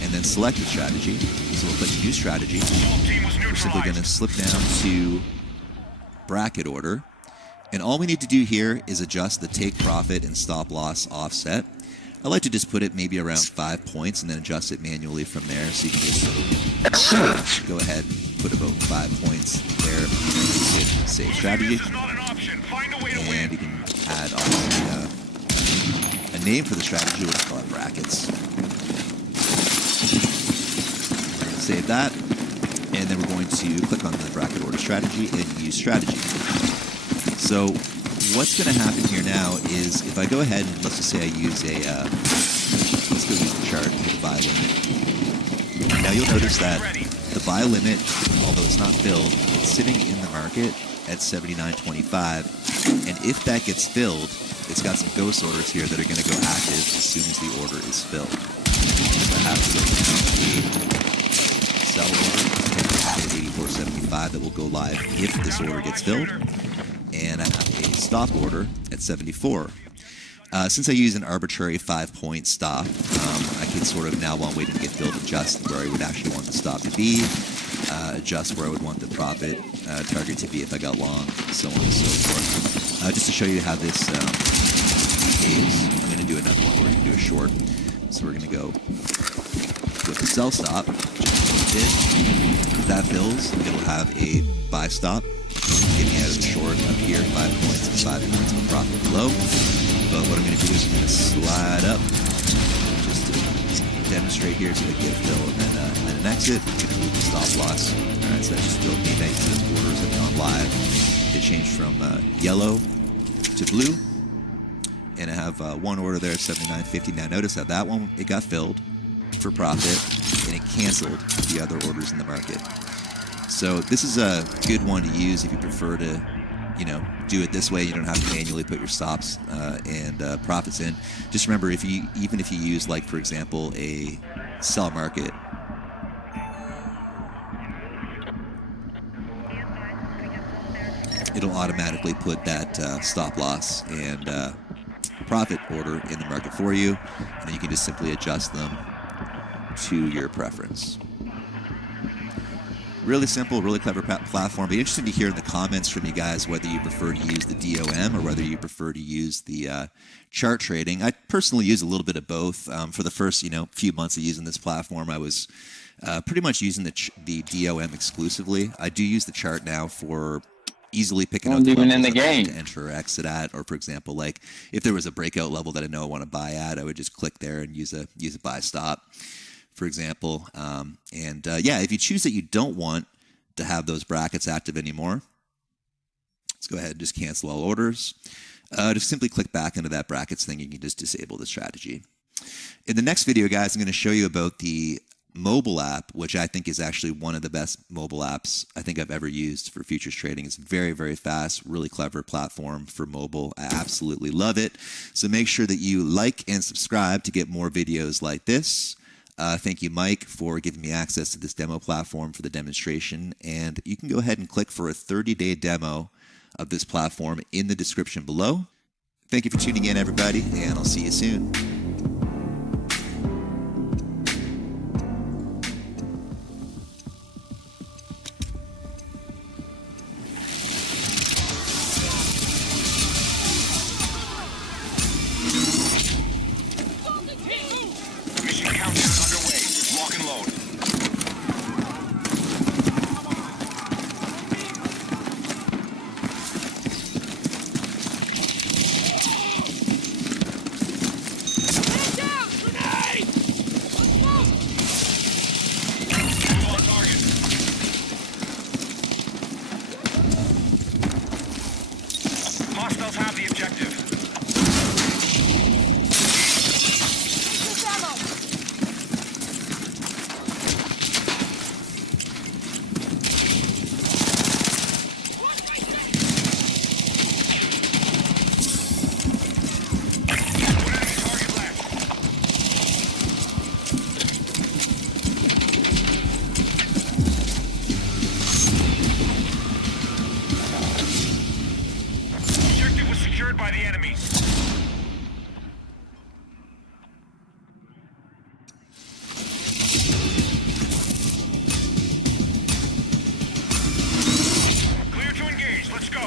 and then select a strategy. So we'll click New Strategy. We're simply going to slip down to Bracket Order. And all we need to do here is adjust the take profit and stop loss offset. I like to just put it maybe around 5 points and then adjust it manually from there. So you can just go ahead, put about 5 points there, and then hit Save Strategy. And you can add obviously a name for the strategy. Let's call it brackets. Save that, and then we're going to click on the bracket order strategy and use strategy. So what's going to happen here now is if I go ahead and let's just say I use let's go use the chart with the buy limit. Now you'll notice that the buy limit, although it's not filled, it's sitting in the market at 79.25, and if that gets filled, it's got some ghost orders here that are going to go active as soon as the order is filled. So I have to go down the sell order at 84.75 that will go live if this order gets filled, and I have a stop order at 74. Since I use an arbitrary 5-point stop, I can sort of now, while I'm waiting to get filled, adjust where I would actually want the stop to be, adjust where I would want the profit target to be if I got long, so on and so forth. Just to show you how this behaves, I'm going to do another one where we can do a short. So we're going to go with the sell stop, just bid. If that fills, it'll have a buy stop, getting out of the short up here, 5 points and 5 points of profit below. But what I'm going to do is I'm going to slide up just to demonstrate here so they get a fill and then an exit. I'm going to move the stop loss. All right, so that just filled me. Now you see those orders have gone live. They changed from yellow to blue, and I have one order there at 79.50. Now notice how that one, it got filled for profit, and it canceled the other orders in the market. So this is a good one to use if you prefer to, do it this way. You don't have to manually put your stops and profits in. Just remember, even if you use, like for example, a sell market. It'll automatically put that stop loss and profit order in the market for you, and then you can just simply adjust them to your preference. Really simple, really clever platform. Be interested to hear in the comments from you guys whether you prefer to use the DOM or whether you prefer to use the chart trading. I personally use a little bit of both. For the first few months of using this platform, I was pretty much using the DOM exclusively. I do use the chart now for easily picking out the levels to enter or exit at, or for example, like if there was a breakout level that I know I want to buy at, I would just click there and use a buy stop, for example. Yeah, if you choose that you don't want to have those brackets active anymore, let's go ahead and just cancel all orders. Just simply click back into that brackets thing. You can just disable the strategy. In the next video, guys, I'm going to show you about the mobile app, which I think is actually one of the best mobile apps I think I've ever used for futures trading. It's very, very fast, really clever platform for mobile. I absolutely love it. So make sure that you like and subscribe to get more videos like this. Thank you, Mike, for giving me access to this demo platform for the demonstration. And you can go ahead and click for a 30-day demo of this platform in the description below. Thank you for tuning in, everybody, and I'll see you soon. Mission countdown underway. Lock and load. Hands out! Grenade! Move on target. Hostiles have the objective. This ammo! One enemy target left. Objective was secured by the enemy. Clear to engage. Let's go.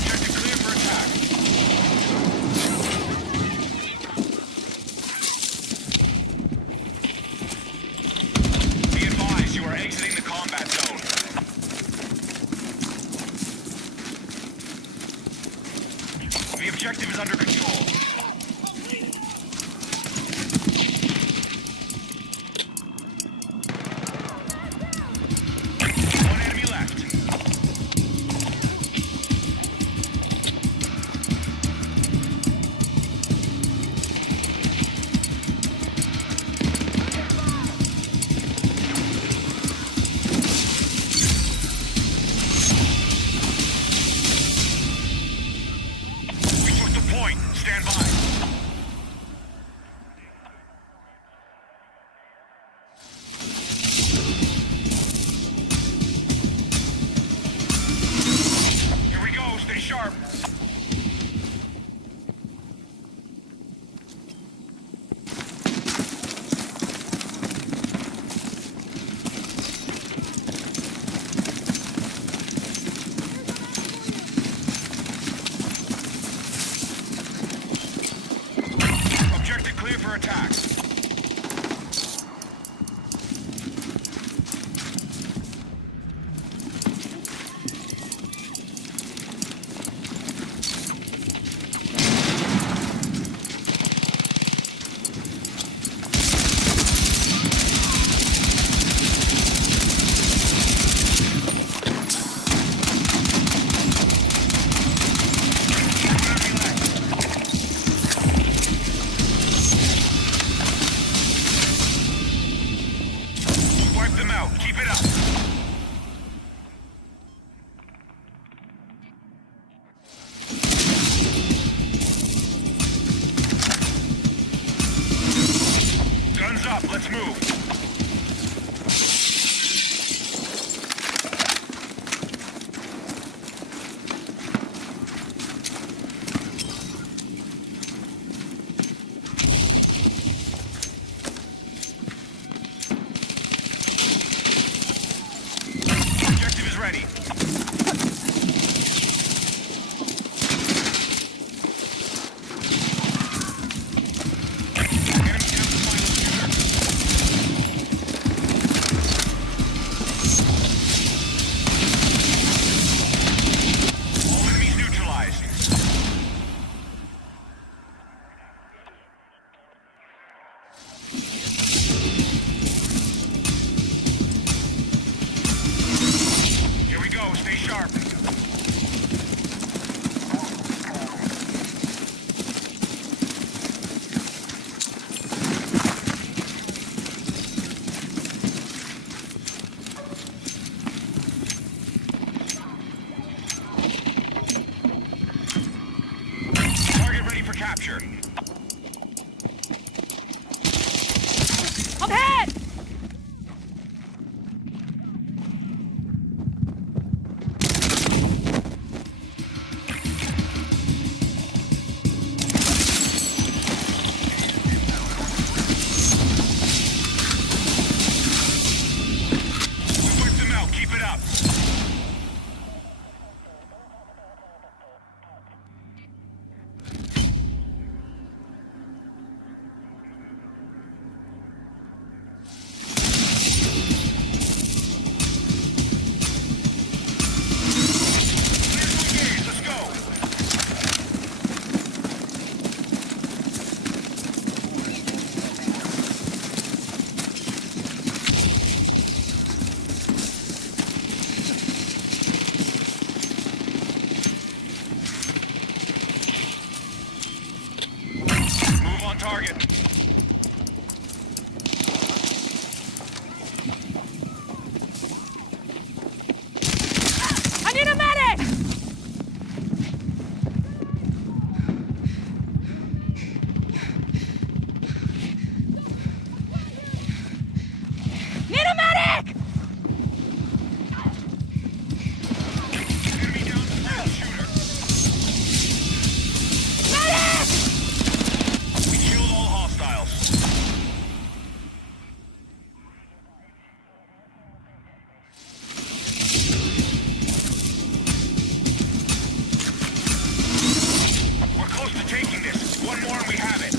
Objective clear for attack. Be advised, you are exiting the combat zone. The objective is under control. One enemy left. We took the point. Stand by. Here we go. Stay sharp. Objective clear for attack. Wipe them out. Keep it up. Guns up. Let's move. Objective is ready. Enemy down the final shooter. sharp. Target ready for capture. Up ahead! We wiped them out. Keep it up. Let's go. Move on target. I need a medic! Need a medic! Enemy down to real shooter. Medic! We killed all hostiles. We're close to taking this. One more and we have it.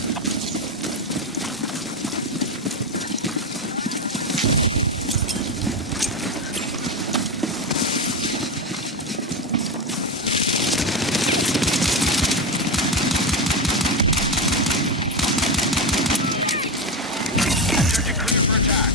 Objective clear for attack.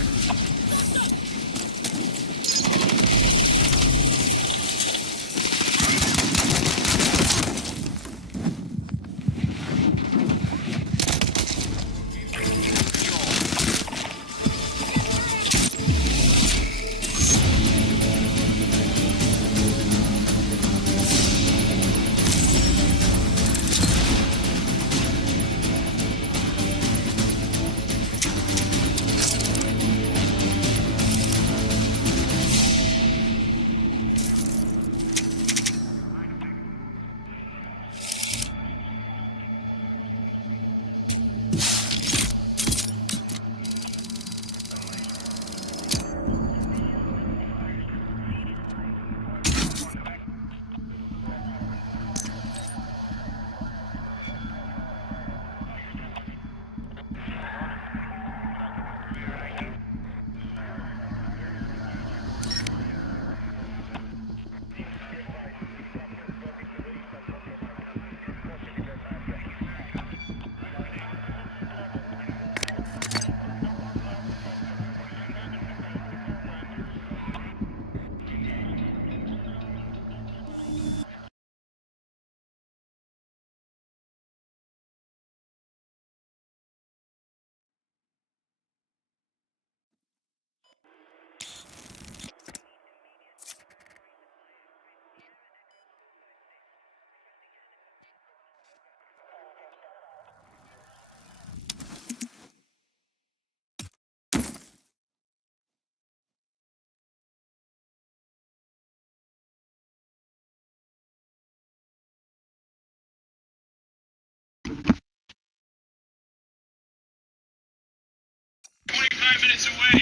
Minutes away.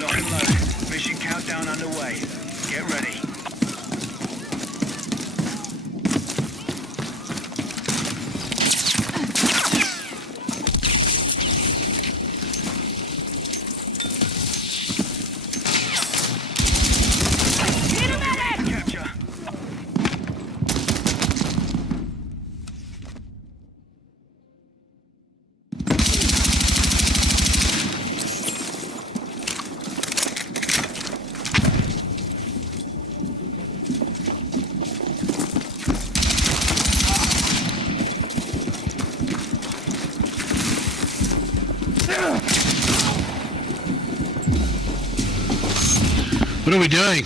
Lock and load. Mission countdown underway. Get ready. are we doing?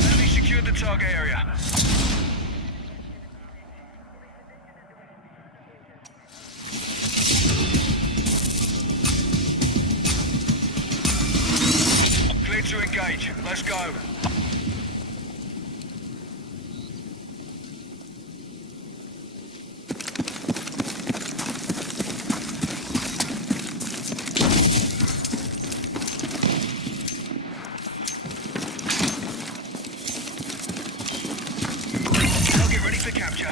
Enemy secured the target area. Clear to engage. Let's go. Target ready for capture.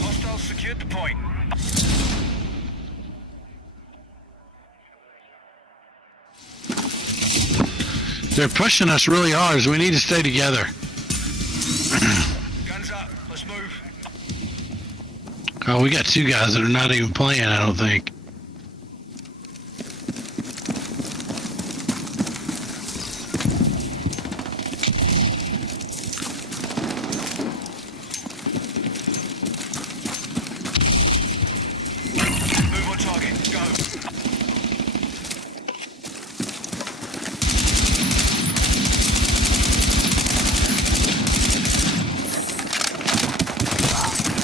Hostiles secured the point. They're pushing us really hard, so we need to stay together. Guns up. Let's move. Oh, we got two guys that are not even playing, I don't think. Move on target. Go.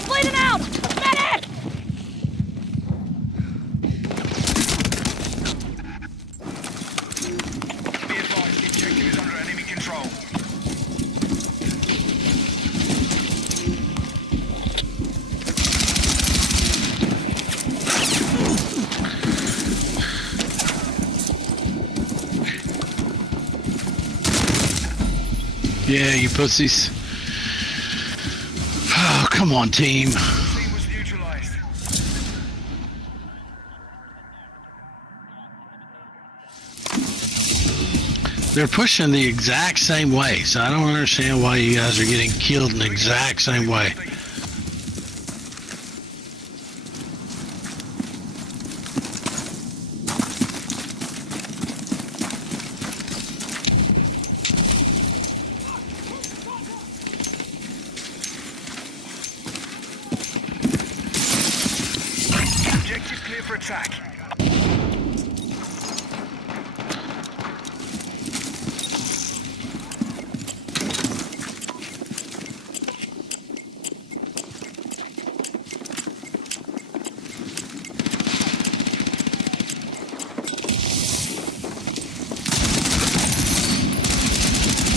Bleeding out! Medic! Be advised, the objective is under enemy control. Yeah, you pussies. Oh, come on, team. Team was neutralized. They're pushing the exact same way, so I don't understand why you guys are getting killed in the exact same way. Objective clear for attack.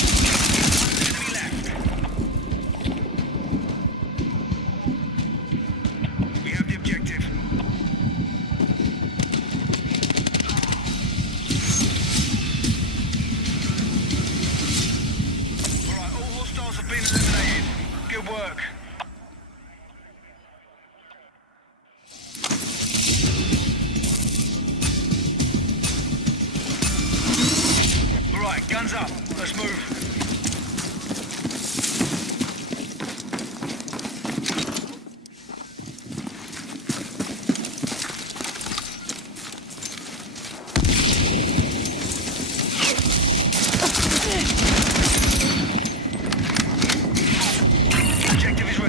Enemy left. We have the objective. Alright, all hostiles have been eliminated. Good work. Alright, guns up. Let's move. Objective is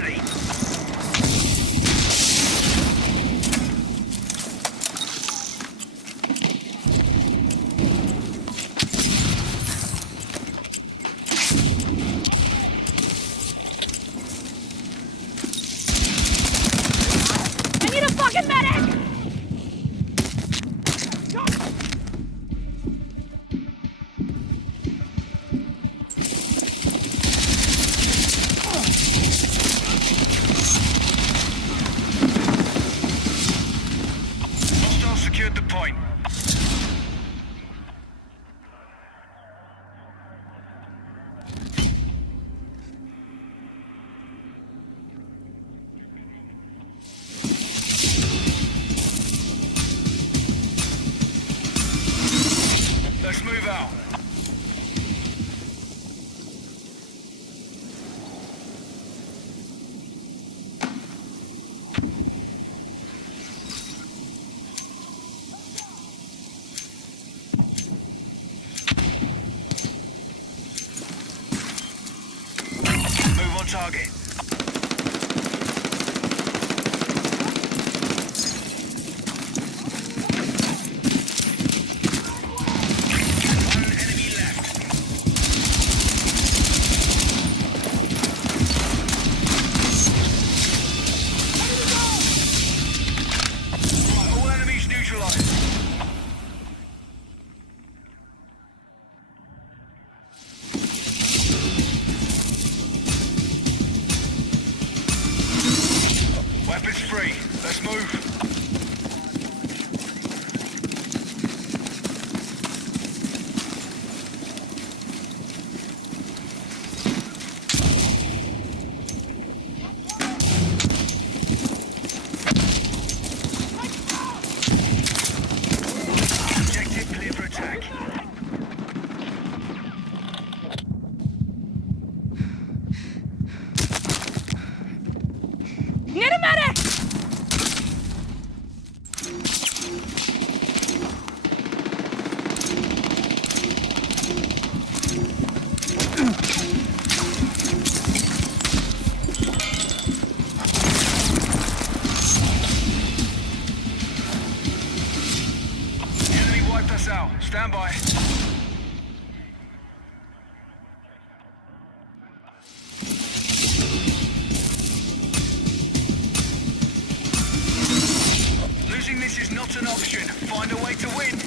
target. One enemy left. Right, all enemies neutralized. Weapons free. Let's move. Objective clear for attack. Need a medic! The enemy wiped us out. Stand by. Losing this is not an option. Find a way to win.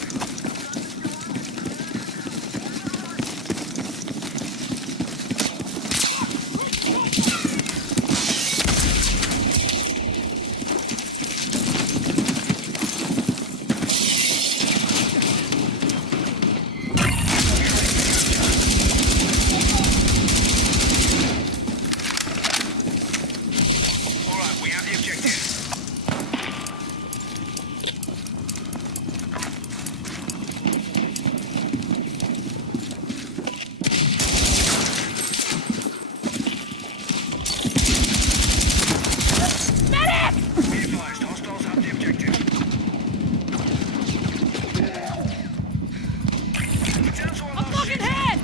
All right, we have the objective. Medic! Be advised, hostiles have the objective. We're down to our A last fucking shooter. head!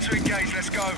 Clear to engage, let's go.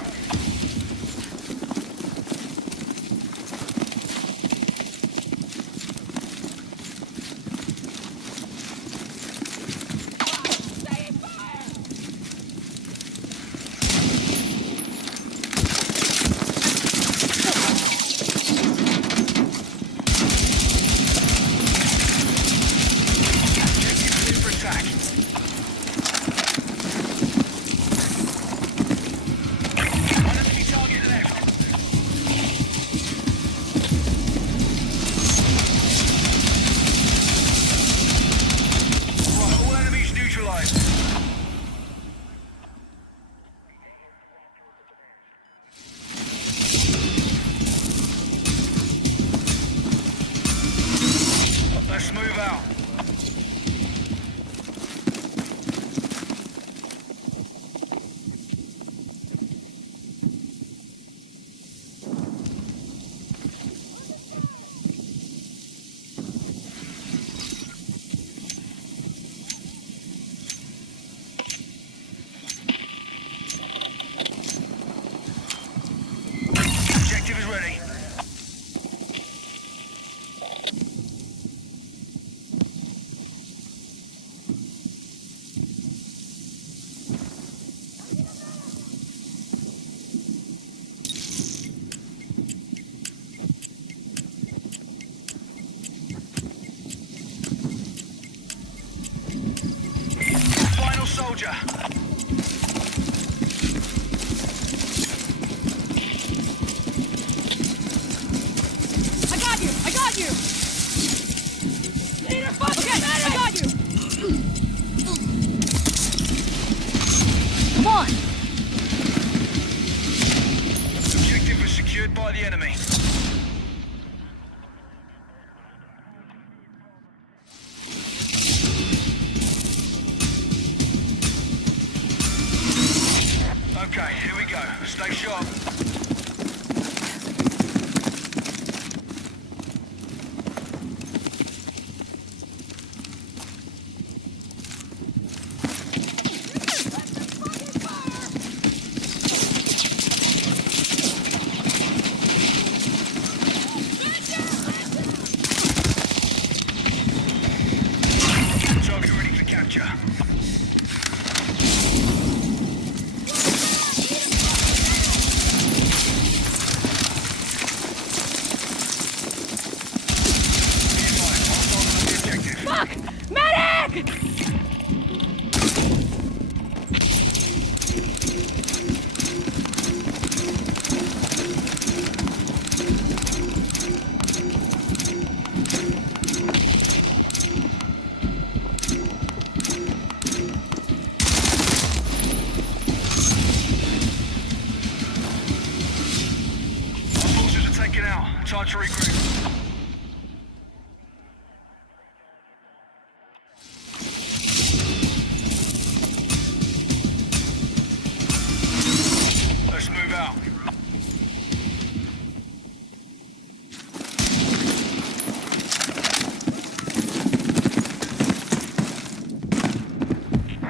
Let's move out. Objective is ready. Final soldier. I got you! I got you! Leader, fuck okay, I got you! Come on! Objective was secured by the enemy. Okay, here we go. Stay sharp. Target ready for capture. Fuck! Medic! Our forces are taken out. Time to regroup. Let's move out.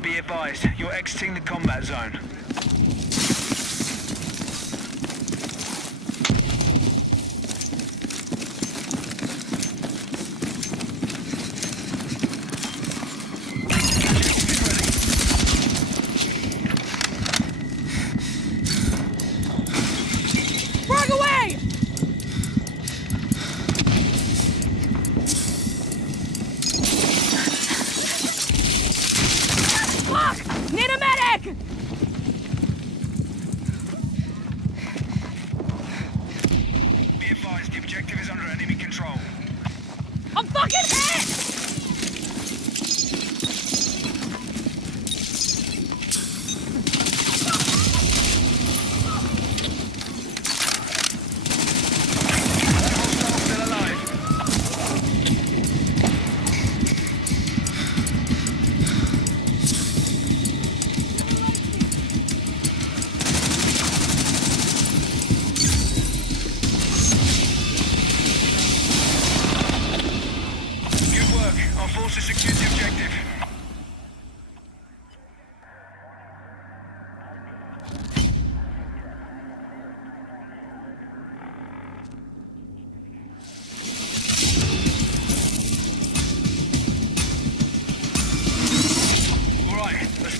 Be advised, you're exiting the combat zone. Frog away! Fuck! Need a medic! Be advised, the objective is under enemy control. I'm fucking hit! Hostile still alive.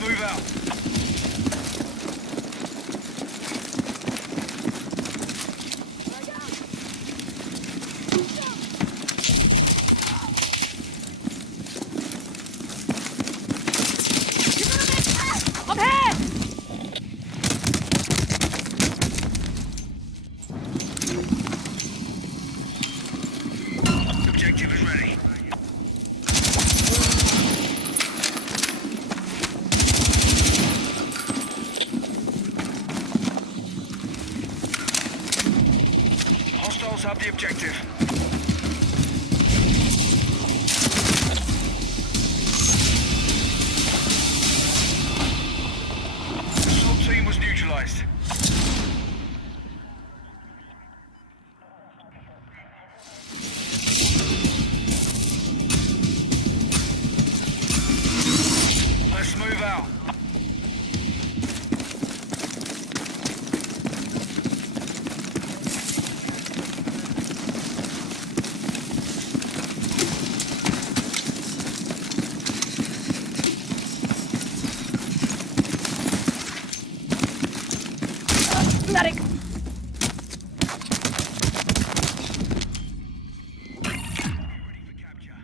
move out. Up here! Objective is ready. Hostiles have the objective. Assault team was neutralized. Let's move out. Medic! Ready for capture.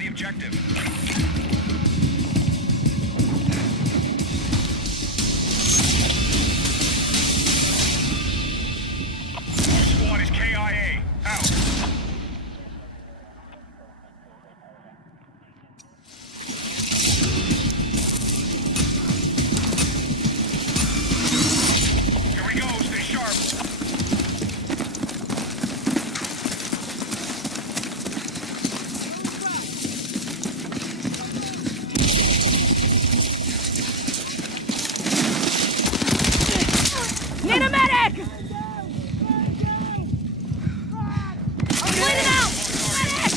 the objective. Our squad is KIA. Out. Here we go. Stay sharp. Need a medic! I'm bleeding out! Medic!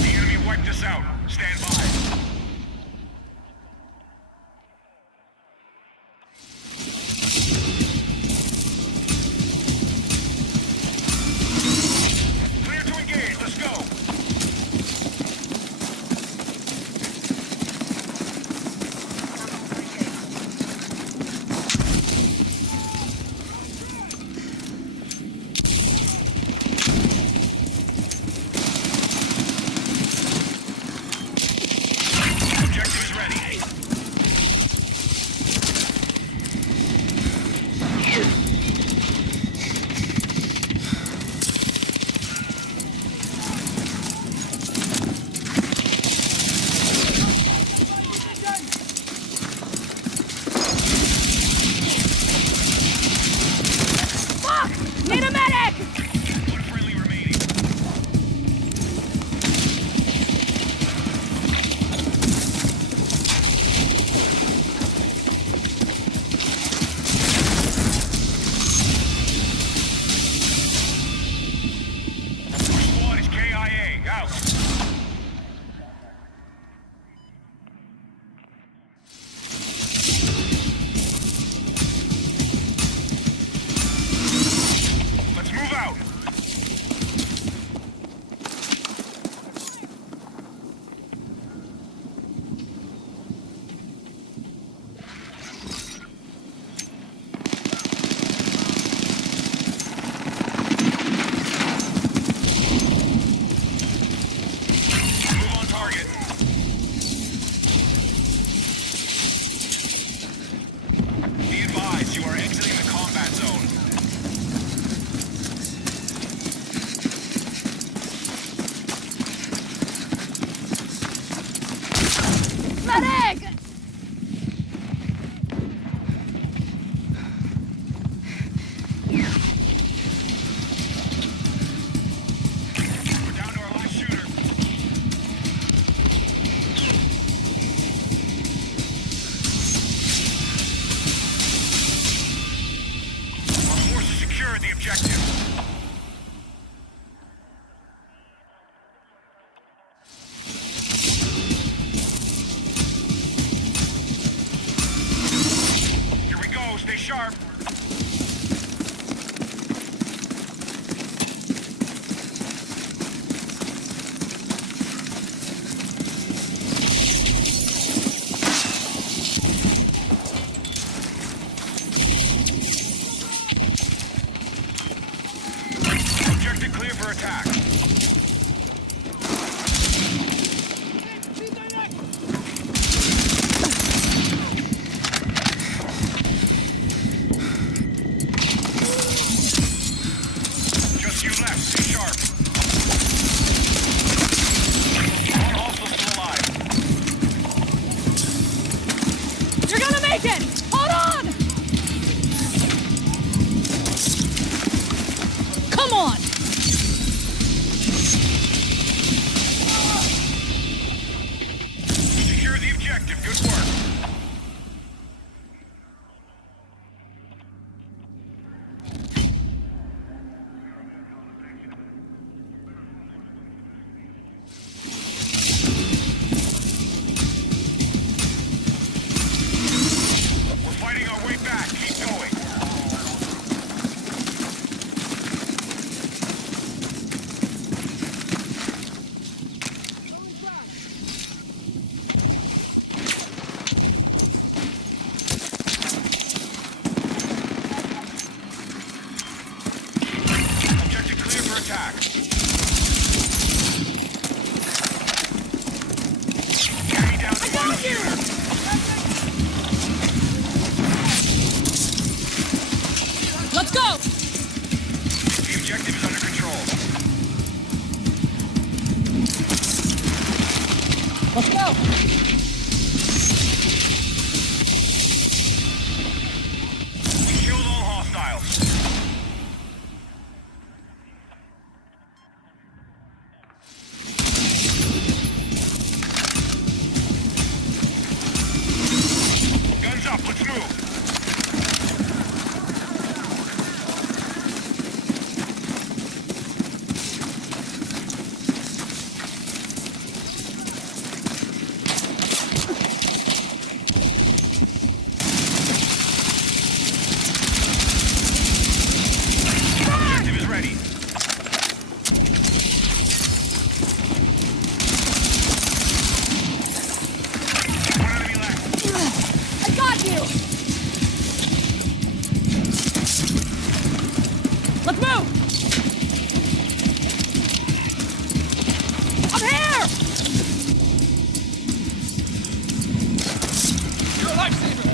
The enemy wiped us out. Stand by. Clear to engage. Let's go. Objective is ready. Fuck! Need a medic! One friendly remaining. Our squad is KIA. Out. Let's move out. Move on target. Be advised, you are exiting the combat zone. Medic! We're down to our last shooter. Our forces secured the objective. Here we go. Stay sharp. Objective clear for attack. Just you left. Stay sharp. All hostiles still alive. You're gonna make it! Hold on! Come on! Secure the objective. Good work. We're fighting our way back. Keep going. objective is under control. Let's go. We killed all hostiles. Guns up, let's move. Objective is ready. One enemy left. I got you. Let's move. I'm here. You're a lifesaver.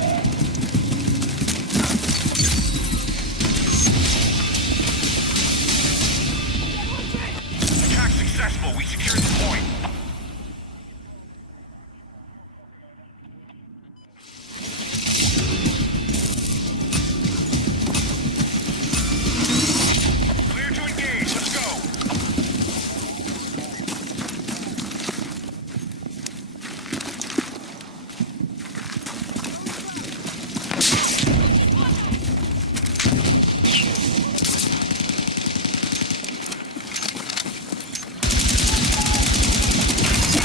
Attack successful. We secured the point. Clear to engage. Let's go.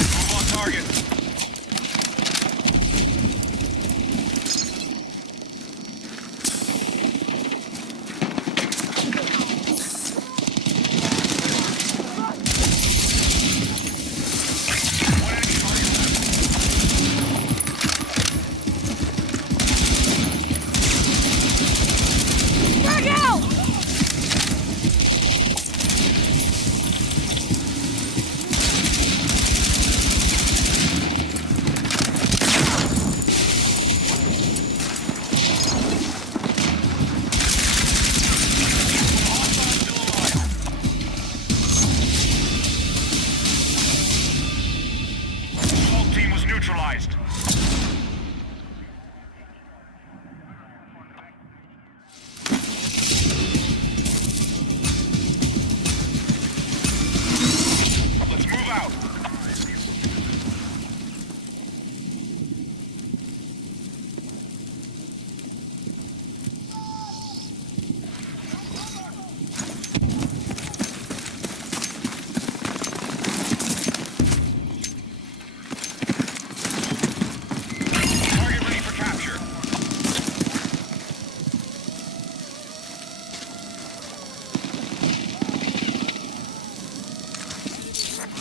Move on target. One enemy target left. Frag out. Hostile still alive. Assault team was neutralized. Let's move out. Target ready for capture.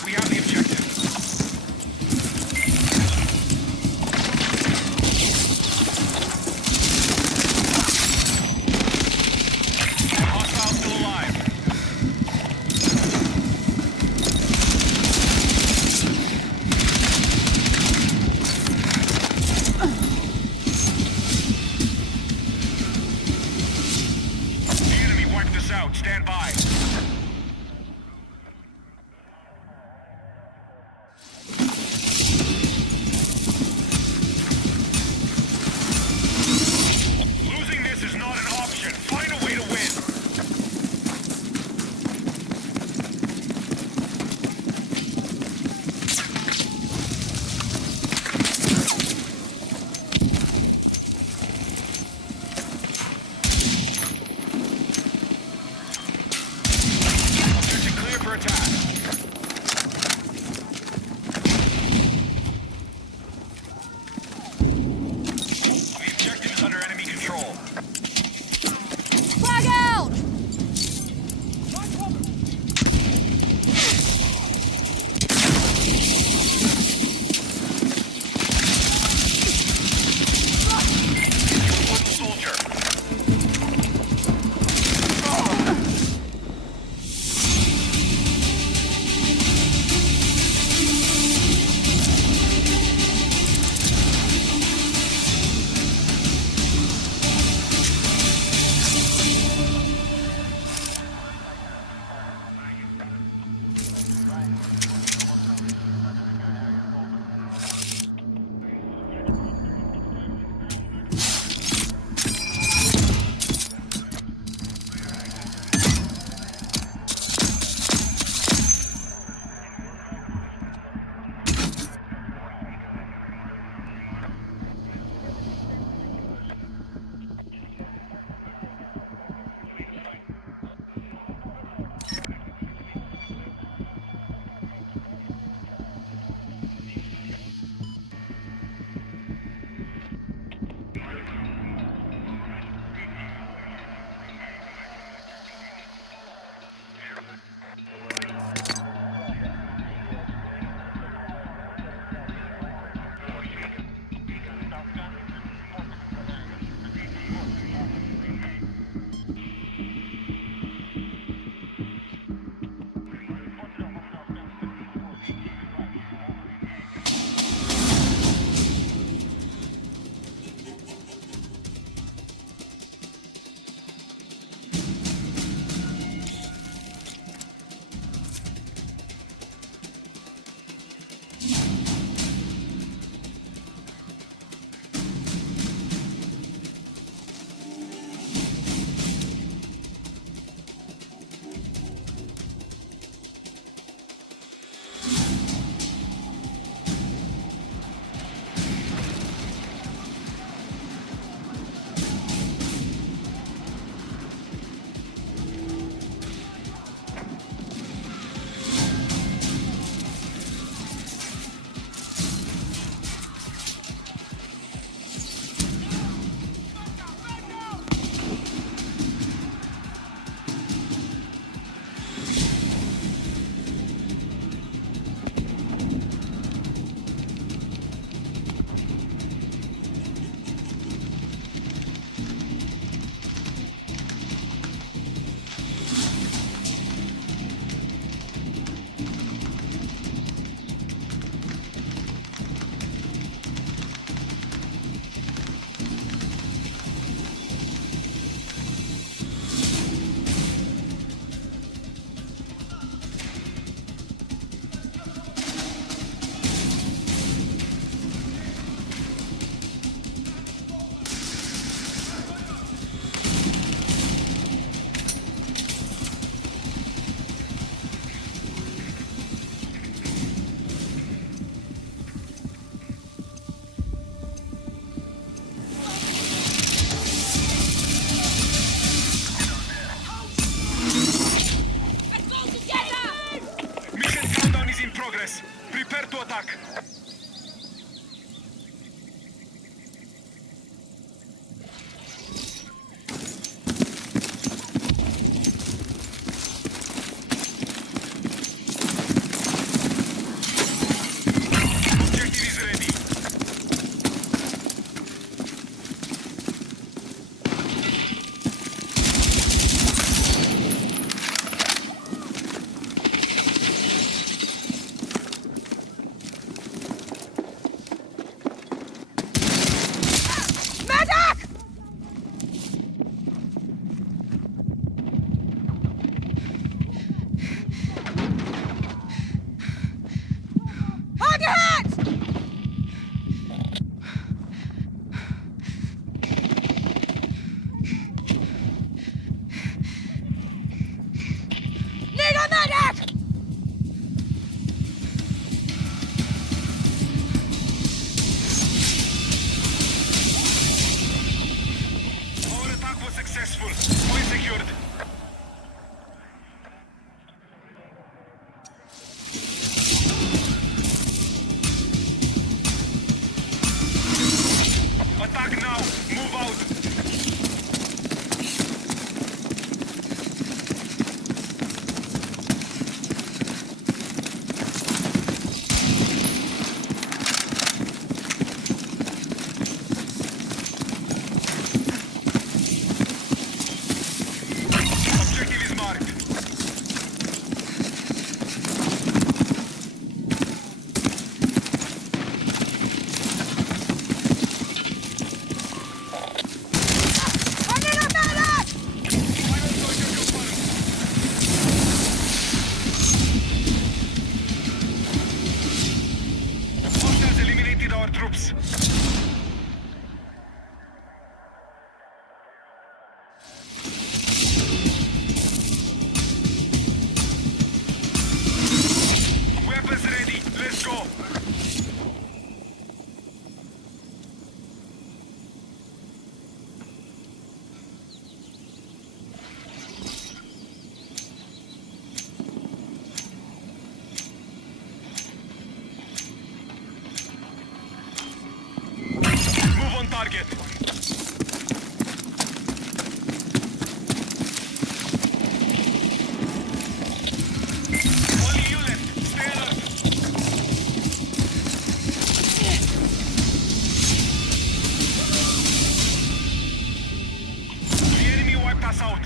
We have the objective. Hostile still alive. The enemy wiped us out. Stand by. Losing this is not an option. Find a way to win. attack. Objective is ready. Medic! On your hands! Need a medic! Our attack was successful. Point secured. Attack now. Move out. Objective is marked. I need a medic! Final soldier confirmed. Hostiles eliminated our troops. Weapons ready. Let's go. Move on target. Only you left. Stay alert. The enemy wiped us out.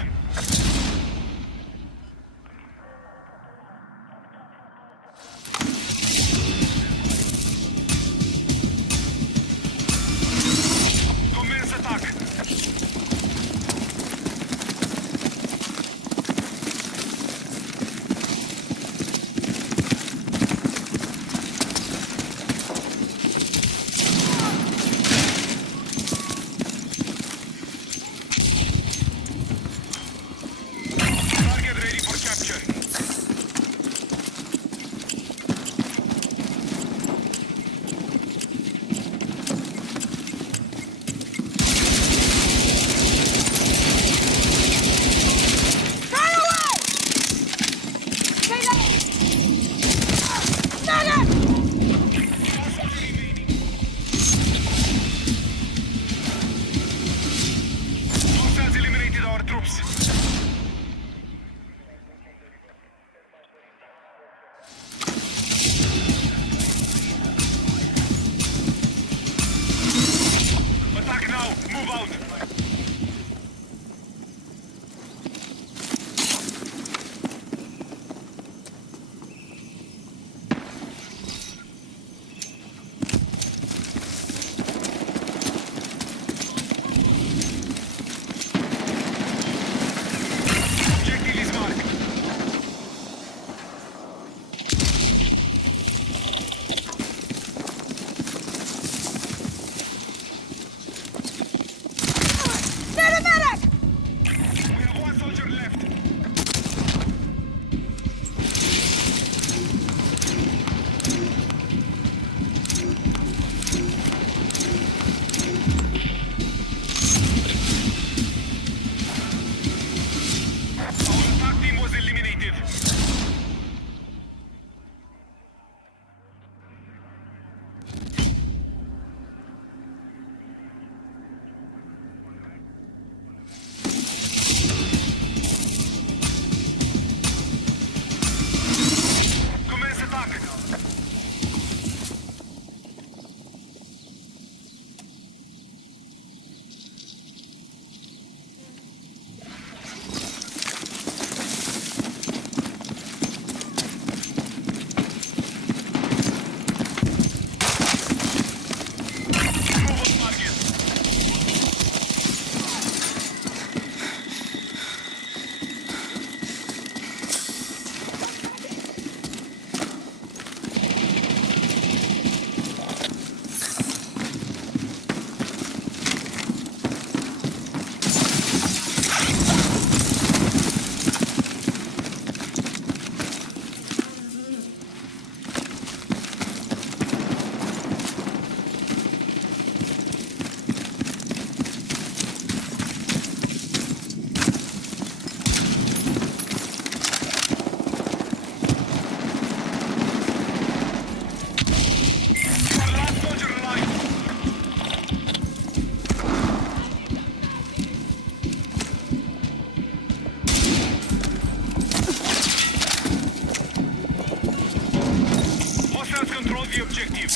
the objective.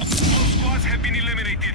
All squads have been eliminated.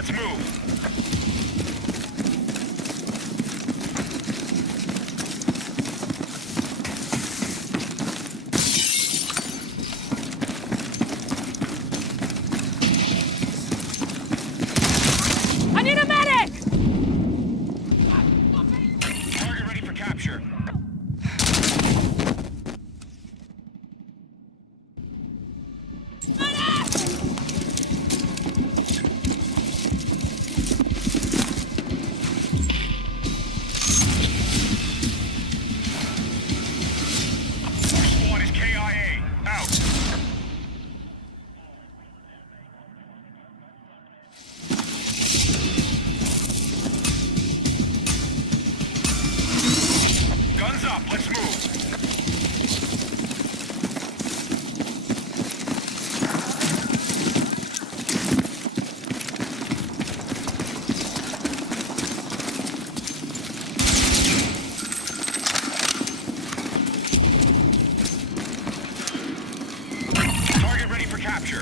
let's move. I need a medic! Target ready for capture. Squad is KIA. Out. Guns up, let's move. Target ready for capture.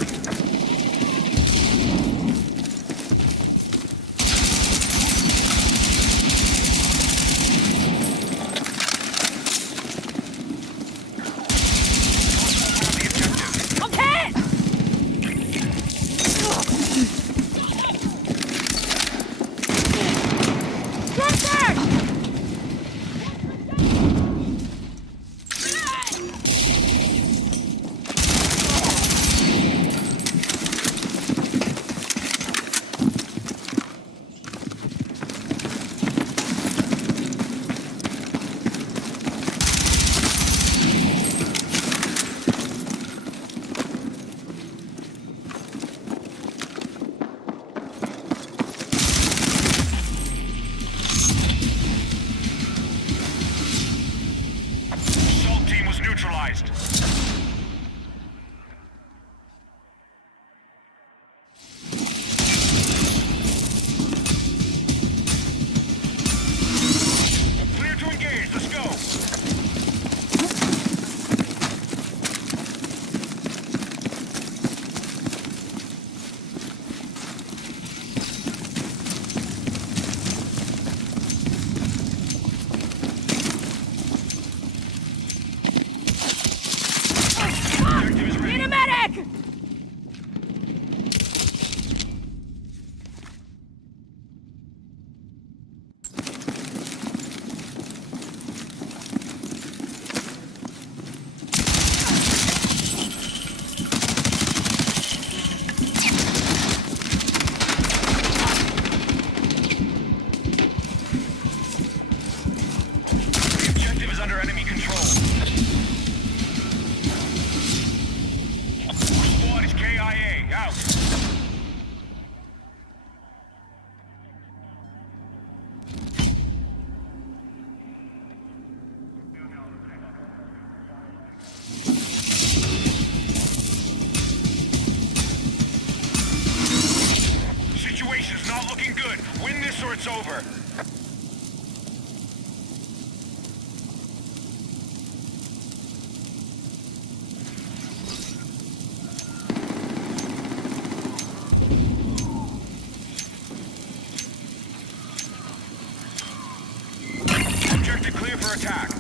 The objective. I'm hit! Short Assault team was neutralized. Clear to engage, let's go. Objective is Need ready. a medic! The objective is under enemy control. Squad is KIA. Out. Situation's not looking good. Win this or it's over. Objective clear for attack.